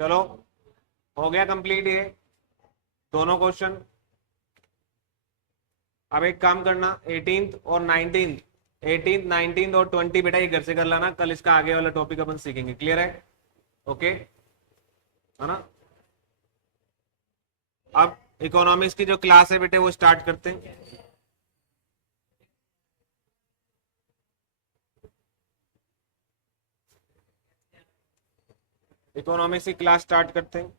चलो हो गया कंप्लीट ये दोनों क्वेश्चन। अब एक काम करना, 18th और 19th, 18th 19th और 20 बेटा ये घर से कर लाना, कल इसका आगे वाला टॉपिक अपन सीखेंगे। क्लियर है? ओके है ना? अब इकोनॉमिक्स की जो क्लास है बेटे वो स्टार्ट करते हैं। इकोनॉमिक्स की क्लास स्टार्ट करते हैं।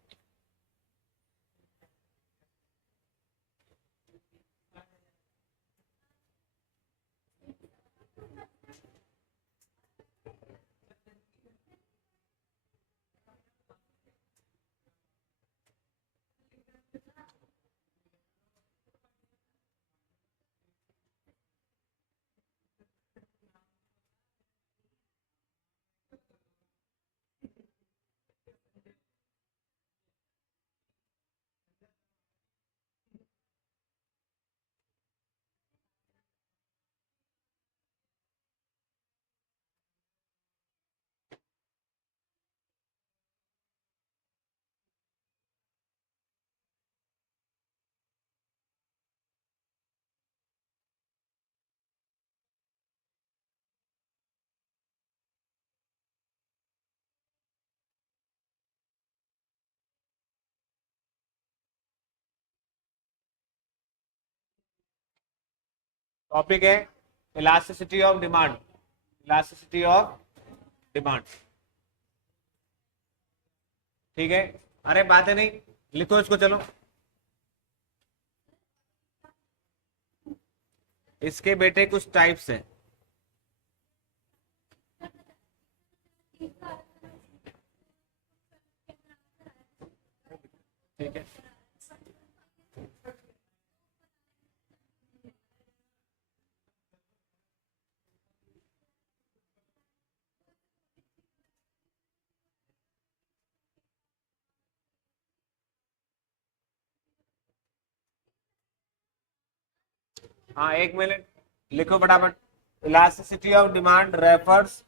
टॉपिक है elasticity of demand, elasticity of demand. ठीक है? अरे बात है नहीं, लिखो इसको चलो। इसके बेटे कुछ टाइप्स हैं। ठीक है, हाँ, 1 मिनट, लिखो फटाफट। Elasticity of demand refers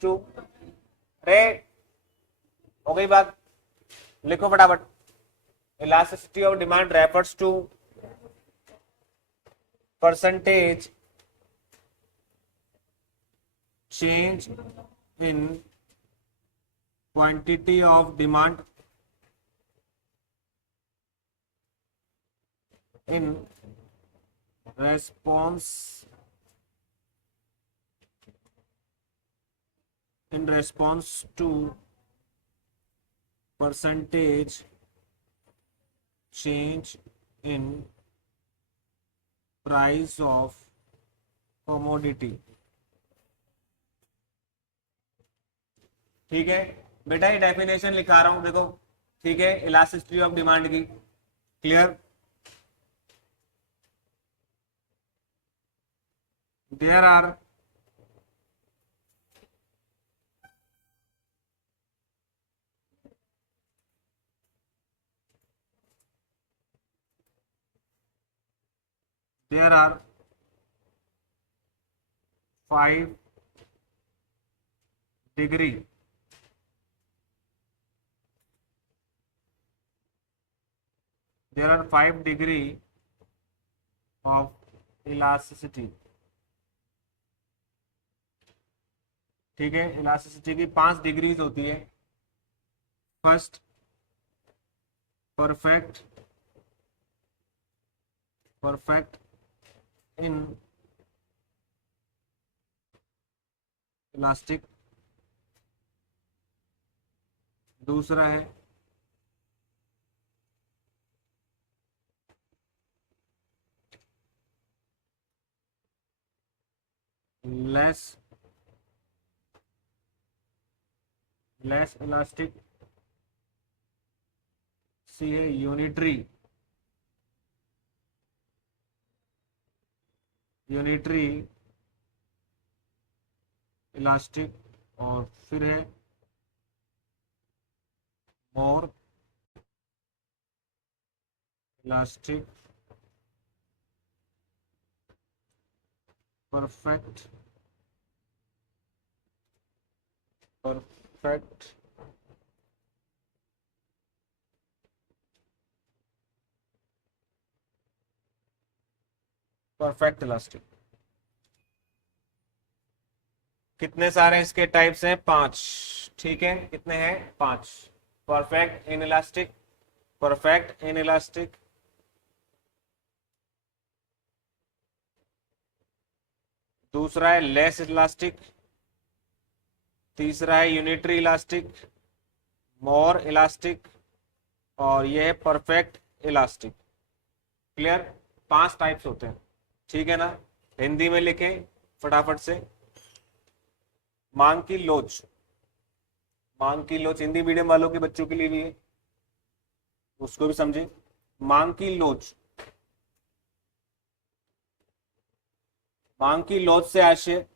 to, अरे हो गई बात, लिखो फटाफट। Elasticity of demand refers to percentage change in quantity of demand in response to percentage change in price of commodity। ठीक है बेटा, ये डेफिनेशन लिखा रहा हूं देखो, ठीक है, इलास्टिसिटी ऑफ डिमांड की। Clear? There are there are 5 degree of elasticity। ठीक है, इलास्टिसिटी की 5 डिग्रीज होती है। First, perfect in elastic. दूसरा है लेस इलास्टिक। सी है यूनिटरी इलास्टिक। और फिर है मोर इलास्टिक। Perfect elastic. कितने सारे इसके टाइप्स हैं? 5। ठीक है, कितने हैं? 5। परफेक्ट इन इलास्टिक, दूसरा है लेस इलास्टिक, तीसरा है यूनिटरी इलास्टिक, मोर इलास्टिक, और ये है परफेक्ट इलास्टिक। क्लियर? 5 टाइप्स होते हैं। ठीक है ना? हिंदी में लिखें फटाफट से। मांग की लोच हिंदी मीडियम वालों के बच्चों के लिए भी है, उसको भी समझे। मांग की लोच से आशय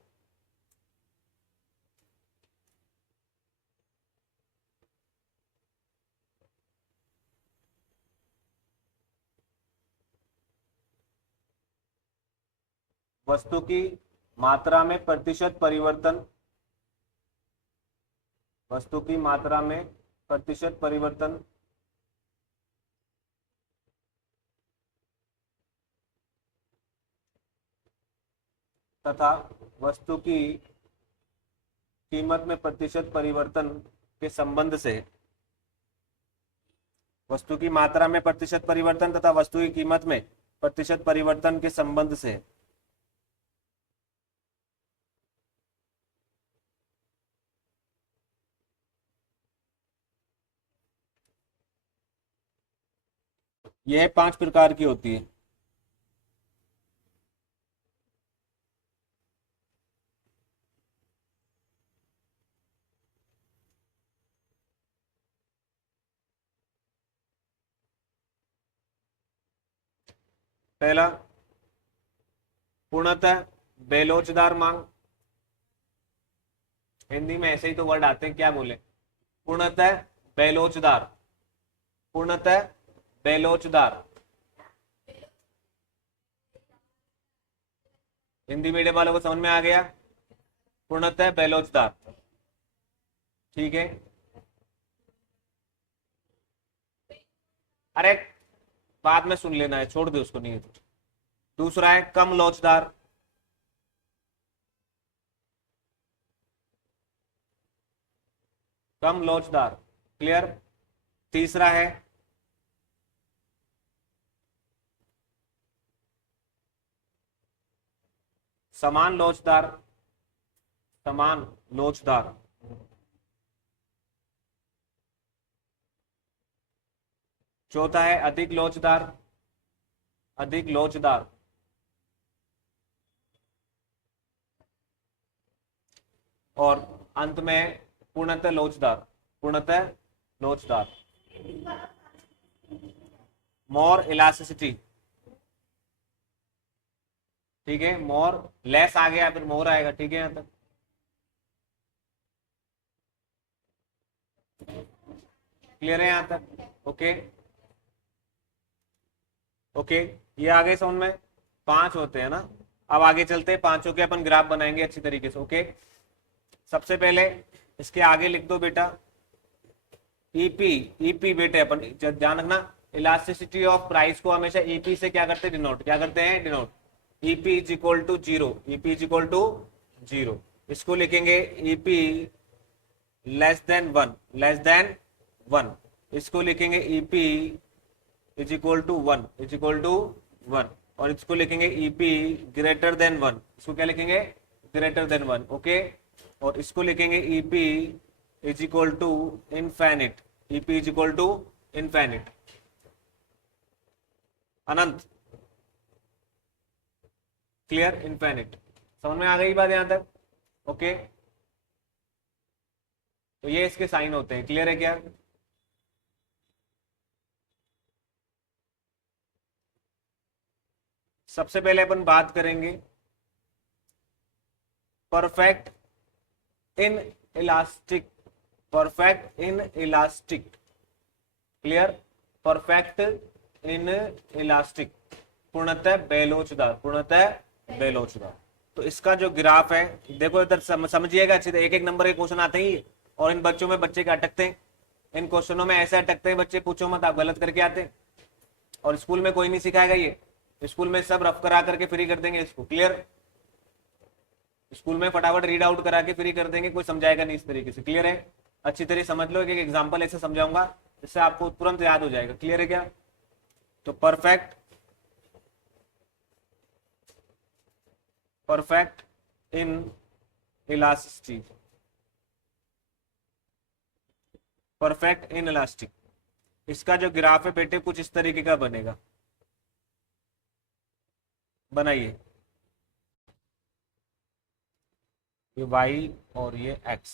वस्तु की मात्रा में प्रतिशत परिवर्तन, तथा वस्तु की कीमत में प्रतिशत परिवर्तन के संबंध से। वस्तु की मात्रा में प्रतिशत परिवर्तन तथा वस्तु की कीमत में प्रतिशत परिवर्तन के संबंध से। यह 5 प्रकार की होती है। पहला, पूर्णतः बेलोचदार मांग। हिंदी में ऐसे ही तो वर्ड आते हैं, क्या बोले? पूर्णतः बेलोचदार। हिंदी मीडियम वालों को समझ में आ गया? पूर्णतः बेलोचदार, ठीक है। अरे बाद में सुन लेना है, छोड़ दे उसको, नहीं है तो। दूसरा है कम लोचदार, कम लोचदार, क्लियर। तीसरा है समान लोचदार, समान लोचदार। चौथा है अधिक लोचदार, अधिक लोचदार। और अंत में पूर्णतः लोचदार, पूर्णतः लोचदार। मोर इलास्टिसिटी, ठीक है। मोर, लेस आ गया फिर मोर आएगा, ठीक है। यहां तक क्लियर है? यहां तक ओके? ओके, ये आगे समझ में? 5 होते हैं ना। अब आगे चलते हैं, पांचों के अपन ग्राफ बनाएंगे अच्छी तरीके से, ओके। सबसे पहले इसके आगे लिख दो बेटा ईपी, ईपी बेटे अपन ध्यान रखना, इलास्टिसिटी ऑफ प्राइस को हमेशा ईपी से क्या करते हैं, डिनोट। क्या करते हैं? Denote. EP is equal to zero, EP is equal to zero. इसको लिखेंगे EP less than one, less than one. इसको लिखेंगे EP is equal to one, is equal to one. और इसको लिखेंगे ईपी ग्रेटर देन वन, इसको क्या लिखेंगे? Greater than one, okay. और इसको लिखेंगे EP is equal to infinite, EP is equal to infinite, अनंत, क्लियर? इनफाइनिट। समझ में आ गई बात यहां तक? ओके, तो ये इसके साइन होते हैं, क्लियर है क्या? सबसे पहले अपन बात करेंगे perfect in elastic, perfect in elastic, clear? Perfect in elastic, पूर्णतः बेलोचदार, पूर्णतः बेलोचदार। तो इसका जो ग्राफ है देखो इधर, समझिएगा अच्छे से, एक एक नंबर के क्वेश्चन आते ही, और इन बच्चों में बच्चे क्या अटकते हैं, इन क्वेश्चनों में ऐसे अटकते हैं बच्चे, पूछो मत, आप गलत करके आते हैं। और स्कूल में कोई नहीं सिखाएगा ये, स्कूल में सब रफ करा करके फ्री कर देंगे इसको, क्लियर? स्कूल में फटाफट रीड आउट करा के फ्री कर देंगे, कोई समझाएगा नहीं इस तरीके से, क्लियर है? अच्छी तरह समझ लो, एक एग्जांपल ऐसे समझाऊंगा जिससे आपको तुरंत याद हो जाएगा, क्लियर है क्या? तो perfect, perfect in elasticity, perfect in elastic, इसका जो ग्राफ है बेटे कुछ इस तरीके का बनेगा, बनाइए। ये y और ये x,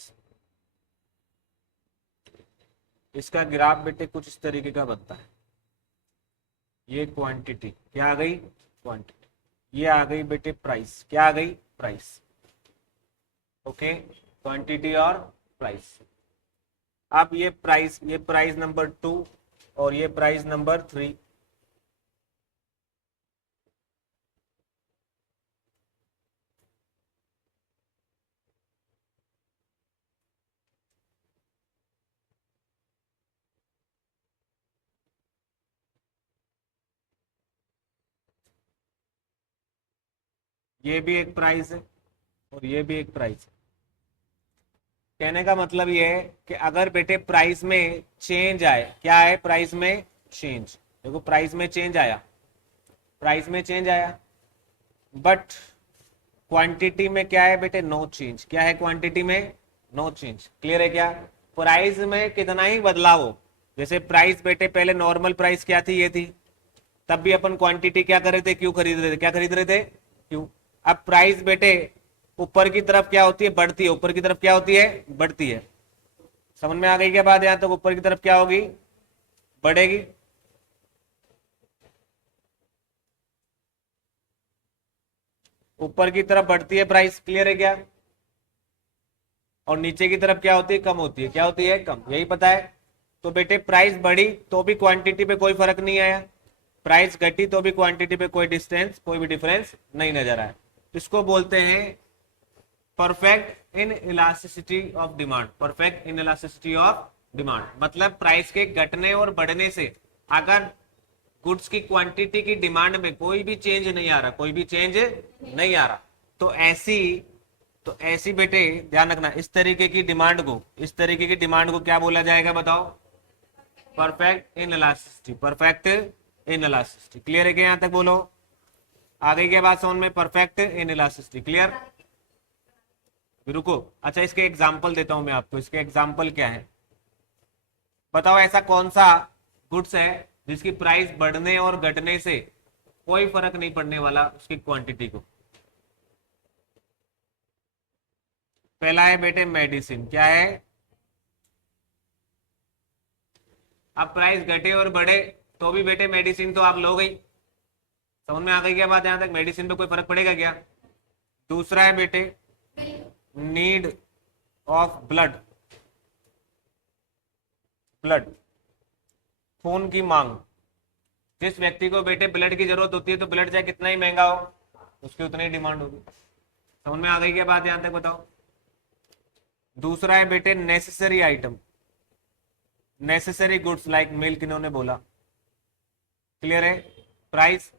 इसका ग्राफ बेटे कुछ इस तरीके का बनता है। ये क्वांटिटी क्या आ गई? क्वांटिटी। ये आ गई बेटे प्राइस, क्या आ गई? Price, okay. क्वांटिटी और प्राइस। अब ये प्राइस नंबर 2 और ये प्राइस नंबर 3, ये भी एक प्राइस है और ये भी एक प्राइस है। कहने का मतलब ये है कि अगर बेटे प्राइस में चेंज आए, क्या है? प्राइस में चेंज, देखो प्राइस में चेंज आया, प्राइस में चेंज आया, बट क्वांटिटी में क्या है बेटे? No change. क्या है क्वांटिटी में? नो चेंज, क्लियर है क्या? प्राइस में कितना ही बदलाव हो, जैसे प्राइस बेटे पहले नॉर्मल प्राइस क्या थी? ये थी, तब भी अपन क्वांटिटी क्या कर रहे थे? क्यों खरीद रहे थे? क्या खरीद रहे थे? क्यों। अब प्राइस बेटे ऊपर की तरफ क्या होती है? बढ़ती है। ऊपर की तरफ क्या होती है? बढ़ती है। समझ में आ गई क्या बात? यहां तक ऊपर की तरफ क्या होगी? बढ़ेगी। ऊपर की तरफ बढ़ती है प्राइस, क्लियर है क्या? और नीचे की तरफ क्या होती है? कम होती है। क्या होती है? कम, यही पता है। तो बेटे प्राइस बढ़ी तो भी क्वांटिटी पे कोई फर्क नहीं आया, प्राइस घटी तो भी क्वांटिटी पे कोई डिस्टेंस, कोई भी डिफरेंस नहीं नजर आया। इसको बोलते हैं perfect in elasticity of demand. Perfect in elasticity of demand मतलब प्राइस के घटने और बढ़ने से अगर गुड्स की क्वांटिटी की डिमांड में कोई भी चेंज नहीं आ रहा, कोई भी चेंज नहीं आ रहा, तो ऐसी बेटे ध्यान रखना, इस तरीके की डिमांड को, इस तरीके की डिमांड को क्या बोला जाएगा बताओ? Perfect in elasticity. Perfect in elasticity. Clear है क्या? यहां तक बोलो। आ गई क्या बात समझ में? Perfect in elasticity. क्लियर? रुको, अच्छा इसके एग्जाम्पल देता हूं मैं आपको। इसके एग्जाम्पल क्या है बताओ? ऐसा कौन सा गुड्स है जिसकी प्राइस बढ़ने और घटने से कोई फर्क नहीं पड़ने वाला उसकी क्वांटिटी को? पहला है बेटे मेडिसिन। क्या है? अब प्राइस घटे और बढ़े तो भी बेटे मेडिसिन तो आप लो गई। समझ में आ गई क्या बात? यहां तक मेडिसिन पे कोई फर्क पड़ेगा क्या? दूसरा है बेटे नीड ऑफ ब्लड। ब्लड, खून की मांग। जिस व्यक्ति को बेटे ब्लड की जरूरत होती है तो ब्लड चाहे कितना ही महंगा हो उसकी उतनी ही डिमांड होगी। समझ में आ गई क्या बात? यहां तक बताओ। दूसरा है बेटे necessary item, necessary goods like milk, इन्होंने बोला। क्लियर है? प्राइस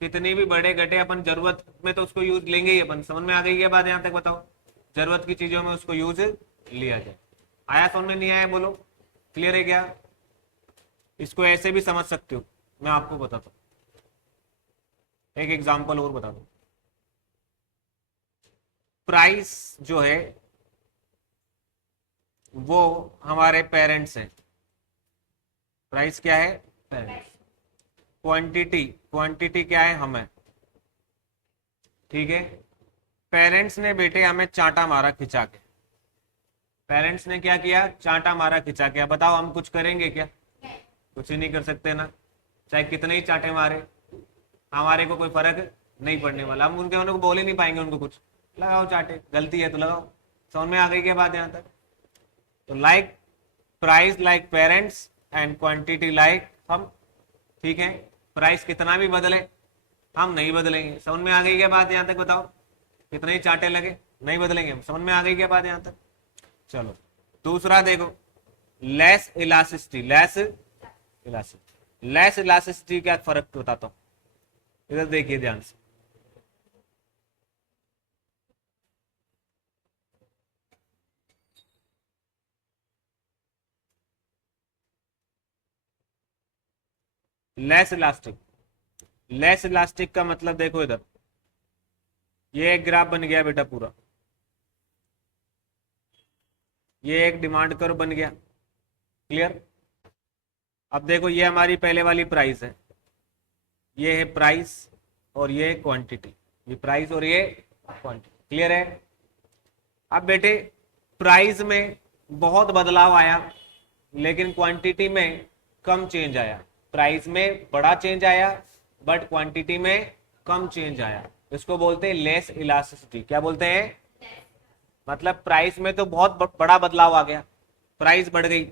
कितनी भी बढ़े घटे अपन जरूरत में तो उसको यूज लेंगे ही अपन। समझ में आ गई क्या बात? यहां तक बताओ। जरूरत की चीजों में उसको यूज लिया जाए। आया समझ में? नहीं आया बोलो। क्लियर है क्या? इसको ऐसे भी समझ सकते हो, मैं आपको बताता हूं। एक एग्जांपल और बता दो। प्राइस जो है वो हमारे पेरेंट्स हैं। प्राइस क्या है? पेरेंट्स। क्वांटिटी, क्वांटिटी क्या है? हमें। ठीक है? पेरेंट्स ने बेटे हमें चांटा मारा खिंचा के। पेरेंट्स ने क्या किया? चांटा मारा खिंचा के। अब बताओ हम कुछ करेंगे क्या? कुछ ही नहीं कर सकते ना। चाहे कितने ही चांटे मारे हमारे को कोई फर्क नहीं पड़ने वाला। हम उनके उनको बोल ही नहीं पाएंगे उनको कुछ। लगाओ चांटे, गलती है तो लगाओ। समझ में आ गई क्या बात? यहां तक तो like price like parents and quantity like हम। ठीक है? प्राइस कितना भी बदले हम नहीं बदलेंगे। समझ में आ गई क्या बात? यहां तक बताओ। कितने ही चांटे लगे नहीं बदलेंगे हम। समझ में आ गई क्या बात यहां तक? चलो दूसरा देखो, less elasticity. Less elasticity, less elasticity क्या फर्क बताता हूं, इधर देखिए ध्यान से। लेस इलास्टिक, लेस इलास्टिक का मतलब देखो इधर, ये एक ग्राफ बन गया बेटा पूरा। ये एक डिमांड कर्व बन गया। क्लियर? अब देखो ये हमारी पहले वाली प्राइस है, ये है प्राइस और ये क्वांटिटी। ये प्राइस और ये क्वांटिटी। क्लियर है? अब बेटे प्राइस में बहुत बदलाव आया लेकिन क्वांटिटी में कम चेंज आया। प्राइस में बड़ा चेंज आया बट क्वांटिटी में कम चेंज आया। इसको बोलते हैं लेस इलास्टिसिटी। क्या बोलते हैं? मतलब प्राइस में तो बहुत बड़ा बदलाव आ गया। प्राइस बढ़ गई,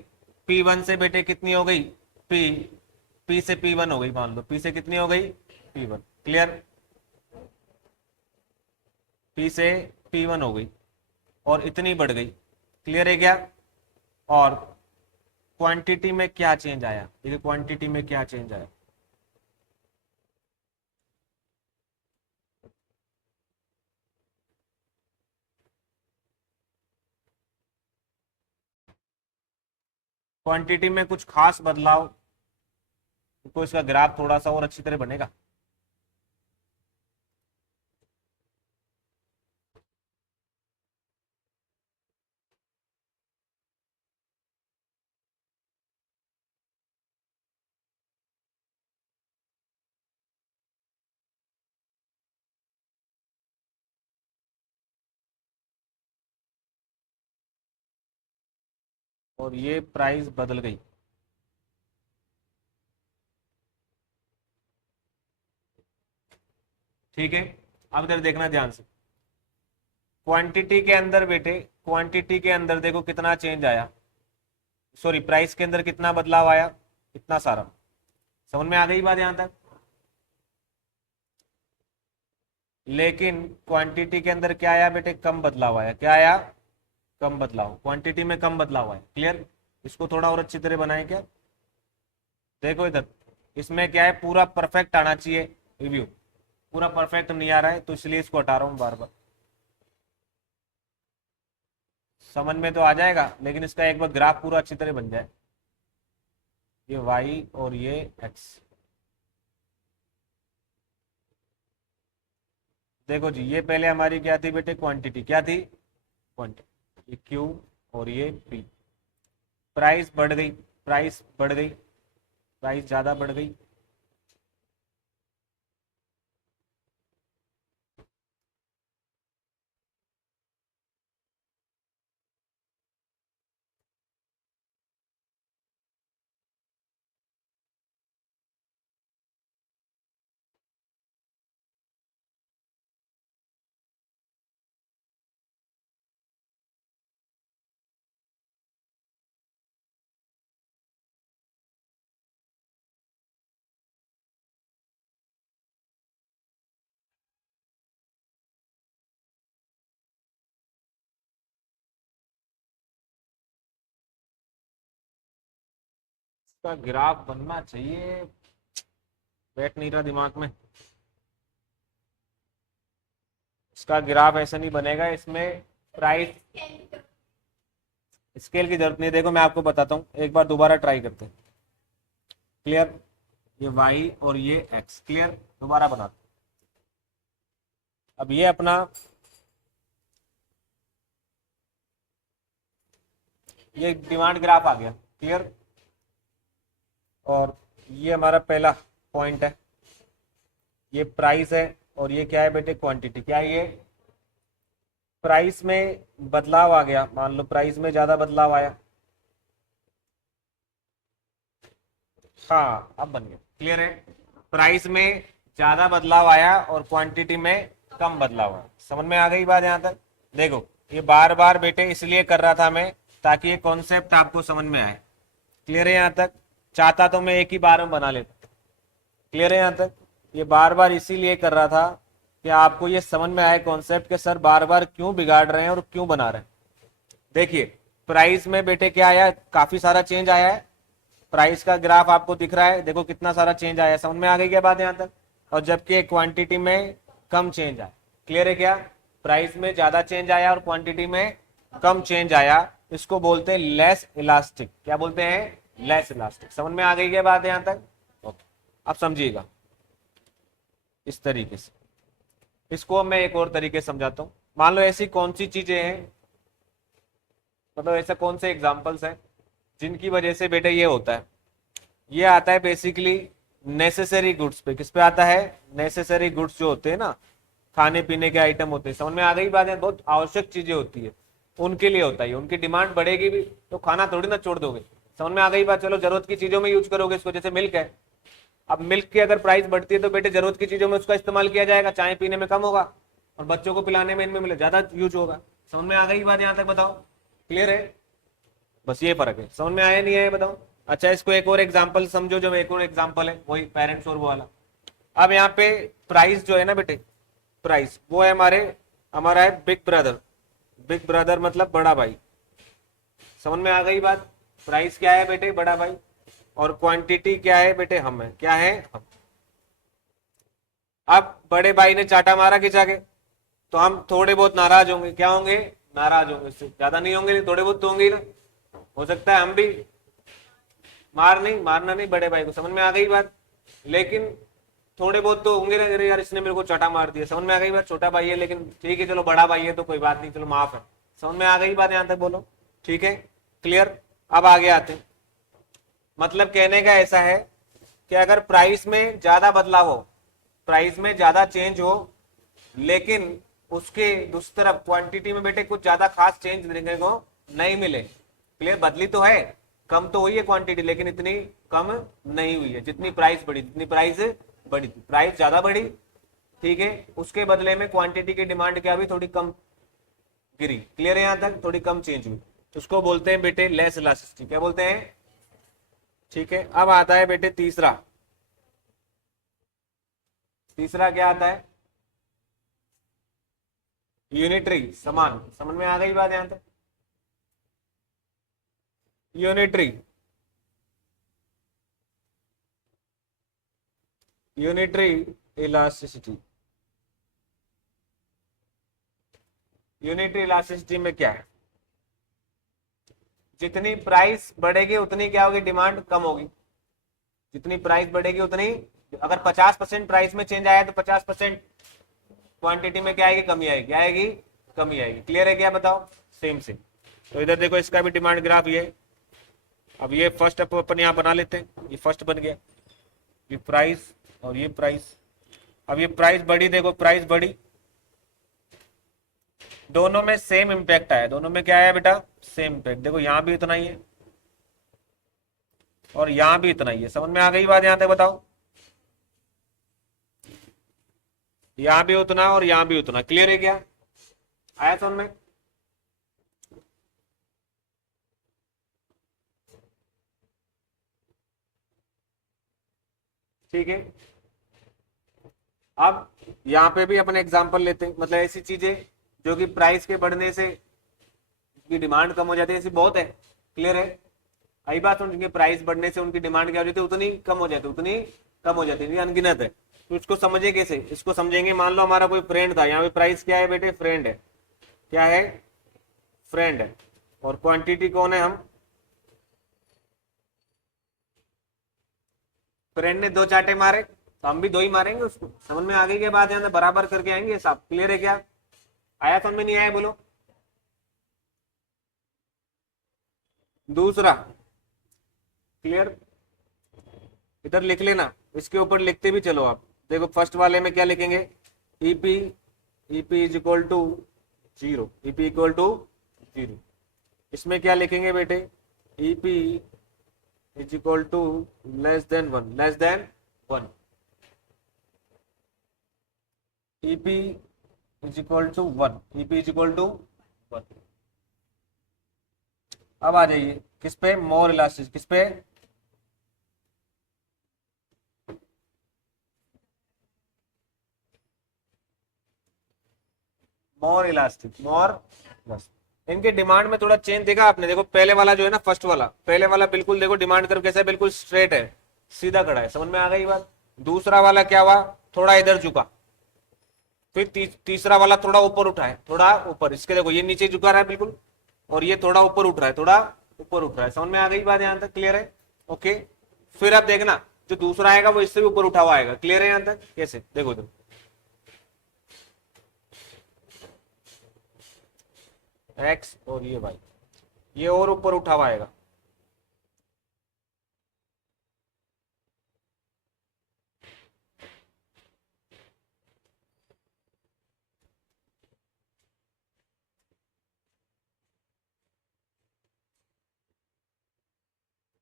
P1 से बेटे कितनी हो गई? P, P से P1 हो गई। मान लो P से कितनी हो गई? P1। क्लियर? P से P1 हो गई और इतनी बढ़ गई। क्लियर है क्या? और क्वांटिटी में क्या चेंज आया? ये क्वांटिटी में क्या चेंज आया? क्वांटिटी में कुछ खास बदलाव, तो इसका ग्राफ थोड़ा सा और अच्छी तरह बनेगा। और ये प्राइस बदल गई। ठीक है? अब इधर देखना ध्यान से। क्वांटिटी के अंदर बेटे, क्वांटिटी के अंदर देखो कितना चेंज आया। सॉरी, प्राइस के अंदर कितना बदलाव आया? इतना सारा। समझ में आ गई बात यहां तक? लेकिन क्वांटिटी के अंदर क्या आया बेटे, कम बदलाव आया। क्या आया, कम बदलाव, क्वांटिटी में कम बदलाव आया। क्लियर, इसको थोड़ा और अच्छी तरह बनाए क्या, देखो इधर, इसमें क्या है, पूरा परफेक्ट आना चाहिए रिव्यू, पूरा परफेक्ट नहीं आ रहा है तो इसलिए इसको हटा रहा हूं बार बार। समझ में तो आ जाएगा, लेकिन इसका एक बार ग्राफ पूरा अच्छी तरह बन जाए। ये वाई और ये एक्स, देखो जी, ये पहले हमारी क्या थी बेटे, क्वांटिटी, क्या थी, क्वांटिटी, ये क्यू और ये पी। प्राइस बढ़ गई, प्राइस बढ़ गई, प्राइस ज्यादा बढ़ गई, इसका ग्राफ बनना चाहिए, बैठ नहीं रहा दिमाग में। इसका ग्राफ ऐसा नहीं बनेगा, इसमें प्राइस स्केल की जरूरत नहीं है। देखो मैं आपको बताता हूँ, एक बार दोबारा ट्राई करते हैं। क्लियर, ये y और ये x, क्लियर, दोबारा बनाते हैं। अब ये अपना, ये डिमांड ग्राफ आ गया। क्लियर, और ये हमारा पहला पॉइंट है, ये प्राइस है, और ये क्या है बेटे, क्वांटिटी। क्या है ये, प्राइस में बदलाव आ गया, मान लो प्राइस में ज्यादा बदलाव आया, हाँ अब बन गया। क्लियर है, प्राइस में ज्यादा बदलाव आया और क्वांटिटी में कम बदलाव आया। समझ में आ गई बात यहाँ तक। देखो ये बार बार बेटे इसलिए कर रहा था मैं, ताकि ये कॉन्सेप्ट आपको समझ में आए। क्लियर है यहाँ तक, चाहता तो मैं एक ही बार में बना लेता। क्लियर है यहाँ तक, ये बार बार इसीलिए कर रहा था कि आपको ये समझ में आए कॉन्सेप्ट के सर बार बार क्यों बिगाड़ रहे हैं और क्यों बना रहे हैं। देखिए प्राइस में बेटे क्या आया, काफी सारा चेंज आया है, प्राइस का ग्राफ आपको दिख रहा है, देखो कितना सारा चेंज आया है। समझ में आ गई क्या बात यहाँ तक, और जबकि क्वांटिटी में कम चेंज आया। क्लियर है क्या, प्राइस में ज्यादा चेंज आया और क्वांटिटी में कम चेंज आया, इसको बोलते हैं लेस इलास्टिक। क्या बोलते हैं, लेस इलास्टिक। समझ में आ गई क्या बात यहाँ तक, ओके। अब समझिएगा इस तरीके से, इसको मैं एक और तरीके से समझाता हूँ। मान लो ऐसी कौन सी चीजें हैं, मतलब ऐसा कौन से एग्जाम्पल्स हैं जिनकी वजह से बेटा ये होता है। ये आता है बेसिकली नेसेसरी गुड्स पे। किस पे आता है, नेसेसरी गुड्स जो होते हैं ना, खाने पीने के आइटम होते हैं। समझ में आ गई बात है, बहुत आवश्यक चीजें होती है, उनके लिए होता है। उनकी डिमांड बढ़ेगी भी तो खाना थोड़ी ना छोड़ दोगे। समझ में आ गई बात, चलो जरूरत की चीजों में यूज करोगे इसको, जैसे मिल्क है। अब मिल्क की अगर प्राइस बढ़ती है तो बेटे जरूरत की चीजों में उसका इस्तेमाल किया जाएगा, चाय पीने में कम होगा और बच्चों को पिलाने में इनमें मिले ज्यादा यूज होगा। समझ में आ गई बात यहाँ तक, बताओ क्लियर है, बस ये फर्क है। समझ में आया नहीं आया बताओ। अच्छा इसको एक और एग्जांपल समझो, जो एक और एग्जांपल है वही पेरेंट्स और वो वाला। अब यहाँ पे प्राइस जो है ना बेटे, प्राइस वो है हमारे, हमारा है बिग ब्रदर। बिग ब्रदर मतलब बड़ा भाई। समझ में आ गई बात, प्राइस क्या है बेटे, बड़ा भाई, और क्वांटिटी क्या है बेटे, हम है। क्या है, हम। अब बड़े भाई ने चाटा मारा खिंचा के, तो हम थोड़े बहुत नाराज होंगे। क्या होंगे, नाराज होंगे, इससे ज्यादा नहीं होंगे, थोड़े बहुत तो होंगे ही ना। हो सकता है हम भी मारना नहीं बड़े भाई को। समझ में आ गई बात, लेकिन थोड़े बहुत तो होंगे ना, अरे यार इसने मेरे को चाटा मार दिया। समझ में आ गई बात, छोटा भाई है लेकिन ठीक है, चलो बड़ा भाई है तो कोई बात नहीं, चलो माफ है। समझ में आ गई बात यहाँ तक, बोलो ठीक है, क्लियर। अब आगे आते हैं, मतलब कहने का ऐसा है कि अगर प्राइस में ज्यादा बदलाव हो, प्राइस में ज्यादा चेंज हो, लेकिन उसके दूसरी तरफ क्वांटिटी में बेटे कुछ ज्यादा खास चेंज देखने को नहीं मिले। क्लियर, बदली तो है, कम तो हुई है क्वांटिटी, लेकिन इतनी कम नहीं हुई है जितनी प्राइस बढ़ी, जितनी प्राइस बढ़ी थी। प्राइस ज्यादा बढ़ी, ठीक है, उसके बदले में क्वांटिटी की डिमांड क्या हुई, थोड़ी कम गिरी। क्लियर है यहां तक, थोड़ी कम चेंज हुई, उसको बोलते हैं बेटे लेस इलास्टिसिटी। क्या बोलते हैं, ठीक है। अब आता है बेटे तीसरा, तीसरा क्या आता है, यूनिटरी समान, समझ में आ गई बात यहां तक? Unitary, unitary elasticity. Unitary elasticity में क्या है, जितनी प्राइस बढ़ेगी उतनी क्या होगी, डिमांड कम होगी। जितनी प्राइस बढ़ेगी उतनी, अगर 50% प्राइस में चेंज आया तो 50% क्वांटिटी में क्या आएगी, कमी आएगी, आएगी कमी आएगी। क्लियर है क्या, बताओ? Same same. तो इधर देखो इसका भी डिमांड ग्राफ ये, अब ये फर्स्ट अपन यहाँ बना लेते हैं, ये फर्स्ट बन गया, ये प्राइस और ये प्राइस। अब ये प्राइस बढ़ी, देखो प्राइस बढ़ी, दोनों में सेम इंपैक्ट आया, दोनों में क्या आया बेटा, सेम इंपैक्ट। देखो यहाँ भी इतना ही है और यहाँ भी इतना ही है, समझ में आ गई बात यहाँ तक, बताओ? यहाँ भी उतना और यहाँ भी उतना। क्लियर है क्या, आया समझ में? ठीक है, अब यहाँ पे भी अपन एग्जांपल लेते हैं, मतलब ऐसी चीजें जो कि प्राइस के बढ़ने से की डिमांड कम हो जाती है, ऐसी बहुत है। क्लियर है, आई बात? उनके प्राइस बढ़ने से उनकी डिमांड क्या हो जाती है, उतनी कम हो जाती है, उतनी कम हो जाती है, अनगिनत है। तो इसको समझे कैसे, इसको समझेंगे, मान लो हमारा कोई फ्रेंड था, यहाँ पे प्राइस क्या है बेटे, फ्रेंड है, क्या है, फ्रेंड है, और क्वांटिटी कौन है, हम फ्रेंड ने 2 चाटे मारे तो हम भी 2 ही मारेंगे उसको। समझ में आ गई के बाद यहाँ बराबर करके आएंगे सब। क्लियर है क्या, आया समझ में, नहीं आया बोलो? दूसरा, क्लियर, इधर लिख लेना, इसके ऊपर लिखते भी चलो आप। देखो फर्स्ट वाले में क्या लिखेंगे, EP, EP is equal to 0, EP equal to 0। इसमें क्या लिखेंगे बेटे, EP is equal to less than 1, less than 1, EP is equal to 1, EP is equal to 1। अब आ जाइए किस पे, मोर इलास्टिक, किस पे, मोर इलास्टिक, मोर इलास्टिक। इनके डिमांड में थोड़ा चेंज देखा आपने, देखो पहले वाला जो है ना, फर्स्ट वाला, पहले वाला बिल्कुल देखो डिमांड कर्व कैसा है, बिल्कुल स्ट्रेट है, सीधा खड़ा है, समझ में आ गई बात? दूसरा वाला क्या हुआ, थोड़ा इधर झुका, फिर तीसरा वाला थोड़ा ऊपर उठा है, थोड़ा ऊपर, इसके देखो ये नीचे झुका रहा है बिल्कुल, और ये थोड़ा ऊपर उठ रहा है, थोड़ा ऊपर उठ रहा है। समझ में आ गई बात यहां तक, क्लियर है? ओके, फिर अब देखना जो दूसरा आएगा वो इससे भी ऊपर उठा हुआ आएगा। क्लियर है यहां तक? कैसे, देखो इधर एक्स और ये वाई, ये और ऊपर उठा हुआ आएगा।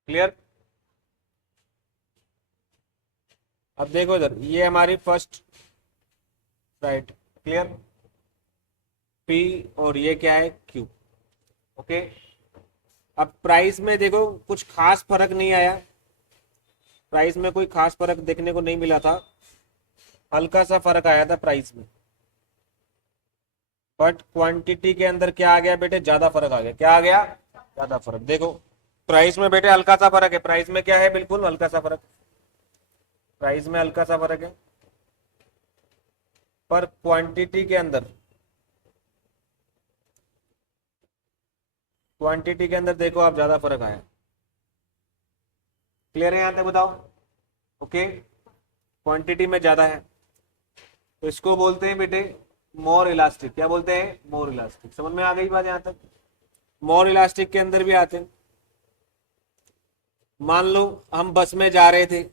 क्लियर, अब देखो इधर, ये हमारी फर्स्ट राइट, क्लियर, पी और ये क्या है, क्यू। ओके, अब प्राइस में देखो कुछ खास फर्क नहीं आया, प्राइस में कोई खास फर्क देखने को नहीं मिला था, हल्का सा फर्क आया था प्राइस में, बट क्वांटिटी के अंदर क्या आ गया बेटे, ज्यादा फर्क आ गया। क्या आ गया, ज्यादा फर्क। देखो प्राइस में बेटे हल्का सा फर्क है, प्राइस में क्या है, बिल्कुल हल्का सा फर्क, प्राइस में हल्का सा फर्क है, पर क्वांटिटी के अंदर, क्वांटिटी के अंदर देखो आप ज्यादा फर्क आया। क्लियर है यहां तक, बताओ? ओके, क्वांटिटी में ज्यादा है, तो इसको बोलते हैं बेटे मोर इलास्टिक। क्या बोलते हैं, मोर इलास्टिक। समझ में आ गई बात यहां तक? मोर इलास्टिक के अंदर भी आते हैं, मान लो हम बस में जा रहे थे,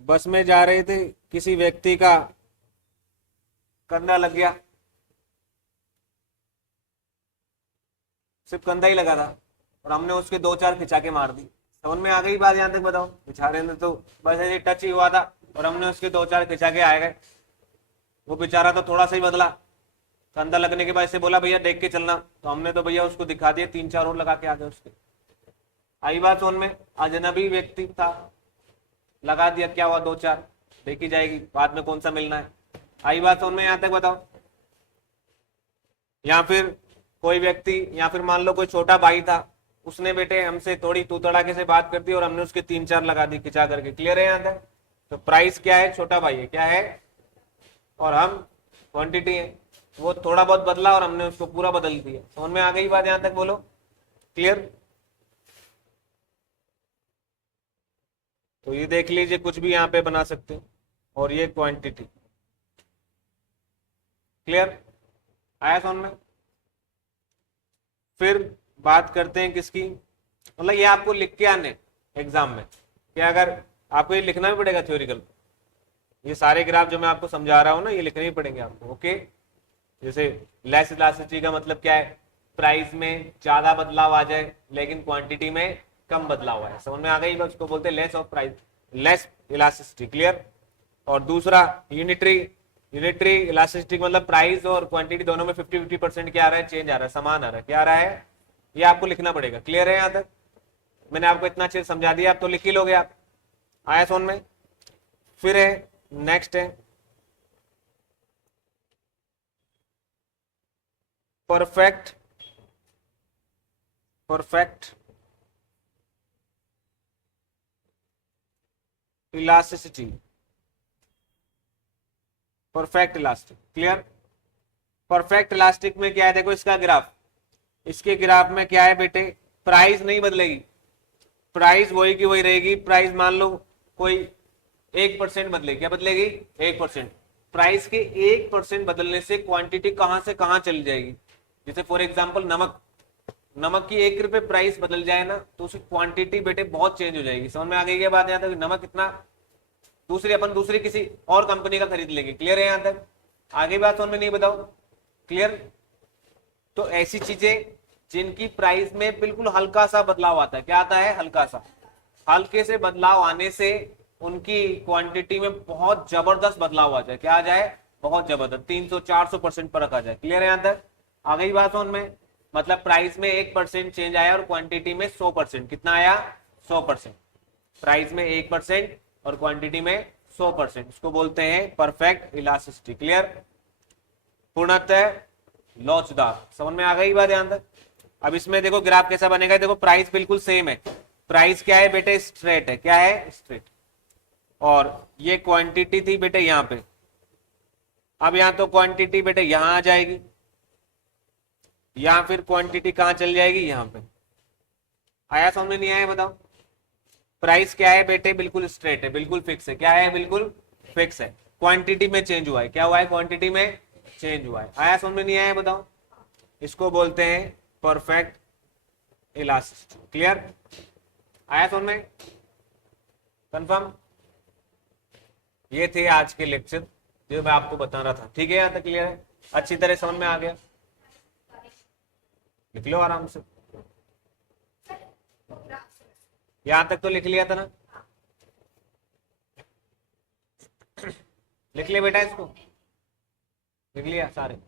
बस में जा रहे थे, किसी व्यक्ति का कंधा लग गया, सिर्फ कंधा ही लगा था, और हमने उसके 2-4 खिंचा के मार दी। समझ में आ गई बात यहां तक, बताओ? बेचारे ने तो बस ऐसे टच ही हुआ था और हमने उसके 2-4 खिंचा के आए गए, वो बेचारा तो थोड़ा सा ही बदला, कंधा लगने के बाद ऐसे बोला भैया देख के चलना, तो हमने तो भैया उसको दिखा दिया, 3-4 और लगा के आ गए उसके। आई बात समझ में? अजनबी व्यक्ति था, लगा दिया, क्या हुआ, 2-4 देखी जाएगी बाद में कौन सा मिलना है। आई बात समझ में यहाँ तक बताओ। या फिर कोई व्यक्ति, या फिर मान लो कोई छोटा भाई था, उसने बेटे हमसे थोड़ी तू तड़ाके से बात कर दी और हमने उसके 3-4 लगा दी खिंचा करके। क्लियर है यहाँ तक? तो प्राइस क्या है, छोटा भाई है, क्या है, और हम क्वांटिटी है। वो थोड़ा बहुत बदला और हमने उसको पूरा बदल दिया। समझ में आ गई बात यहां तक? बोलो क्लियर। तो ये देख लीजिए, कुछ भी यहाँ पे बना सकते हैं, और ये क्वांटिटी। क्लियर आया समझ में? फिर बात करते हैं किसकी, मतलब ये आपको लिख के आने एग्जाम में, क्या अगर आपको ये लिखना भी पड़ेगा थ्योरिकल, ये सारे ग्राफ जो मैं आपको समझा रहा हूं ना, ये लिखने ही पड़ेंगे आपको। ओके, जैसे लेस इलास्टिसिटी का मतलब क्या है, प्राइस में ज्यादा बदलाव आ जाए लेकिन क्वांटिटी में कम बदलाव आए। समझ में आ गई? उसको बोलते हैं less of price, less elasticity. Clear. और दूसरा यूनिटरी, यूनिटरी इलास्टिसिटी मतलब प्राइस और क्वांटिटी दोनों में 50-50% क्या आ रहा है, चेंज आ रहा है, समान आ रहा है। क्या आ रहा है, ये आपको लिखना पड़ेगा। क्लियर है यहां तक? मैंने आपको इतना अच्छे से समझा दिया, आप तो लिख ही लोगे आप। आया समझ में? फिर है नेक्स्ट है perfect, perfect elasticity, perfect elastic. Clear. Perfect elastic में क्या है, देखो इसका ग्राफ, इसके ग्राफ में क्या है बेटे, प्राइस नहीं बदलेगी, प्राइस वही की वही रहेगी। प्राइस मान लो कोई 1% बदलेगी, क्या बदलेगी, 1%। प्राइस के 1% बदलने से क्वांटिटी कहां से कहां चली जाएगी। जैसे फॉर एग्जांपल नमक, नमक की 1 रुपए प्राइस बदल जाए ना, तो उसकी क्वांटिटी बेटे बहुत चेंज हो जाएगी। समझ में आ गई क्या बात? यहाँ तक नमक इतना, दूसरी अपन दूसरी किसी और कंपनी का खरीद लेंगे। क्लियर है यहाँ तक? आगे बात समझ में नहीं? बताओ क्लियर। तो ऐसी चीजें जिनकी प्राइस में बिल्कुल हल्का सा बदलाव आता है, क्या आता है, हल्का सा, हल्के से बदलाव आने से उनकी क्वांटिटी में बहुत जबरदस्त बदलाव आ जाए। क्या आ जाए, बहुत जबरदस्त, 300-400% फर्क आ जाए। क्लियर है यहाँ तक? आ गई बात समझ में? मतलब प्राइस में 1% चेंज आया और क्वांटिटी में 100%, कितना आया, 100%। प्राइस में 1% और क्वांटिटी में 100%, इसको बोलते हैं परफेक्ट इलास्टिसिटी। क्लियर। पूर्णतः लोचदार। समझ में आ गई बात यहां तक? अब इसमें देखो ग्राफ कैसा बनेगा, देखो प्राइस बिल्कुल सेम है, प्राइस क्या है बेटे, स्ट्रेट है, क्या है, स्ट्रेट। और ये क्वांटिटी थी बेटे यहां पे, अब यहां तो क्वांटिटी बेटे यहां आ जाएगी, यहां फिर क्वांटिटी कहां चल जाएगी, यहां पे। आया समझ में नहीं आया बताओ? प्राइस क्या है बेटे, बिल्कुल स्ट्रेट है, बिल्कुल फिक्स है, क्या है, बिल्कुल फिक्स है। क्वांटिटी में चेंज हुआ है, क्या हुआ है, क्वांटिटी में चेंज हुआ है। आया समझ में नहीं आया बताओ? इसको बोलते हैं परफेक्ट इलास्टिसिटी। क्लियर। आया समझ में? कंफर्म? ये थे आज के लेक्चर जो मैं आपको बता रहा था। ठीक है, यहां तक क्लियर है, अच्छी तरह समझ में आ गया? लिख लो आराम से, यहां तक तो लिख लिया था ना, लिख लिया बेटा, इसको लिख लिया सारे।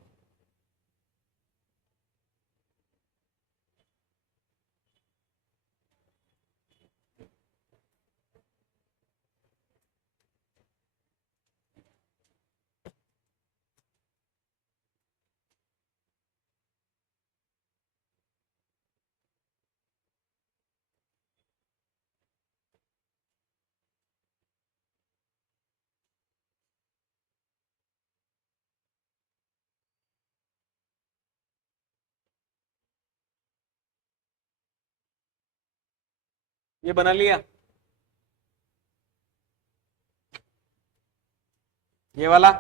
ये बना लिया, ये वाला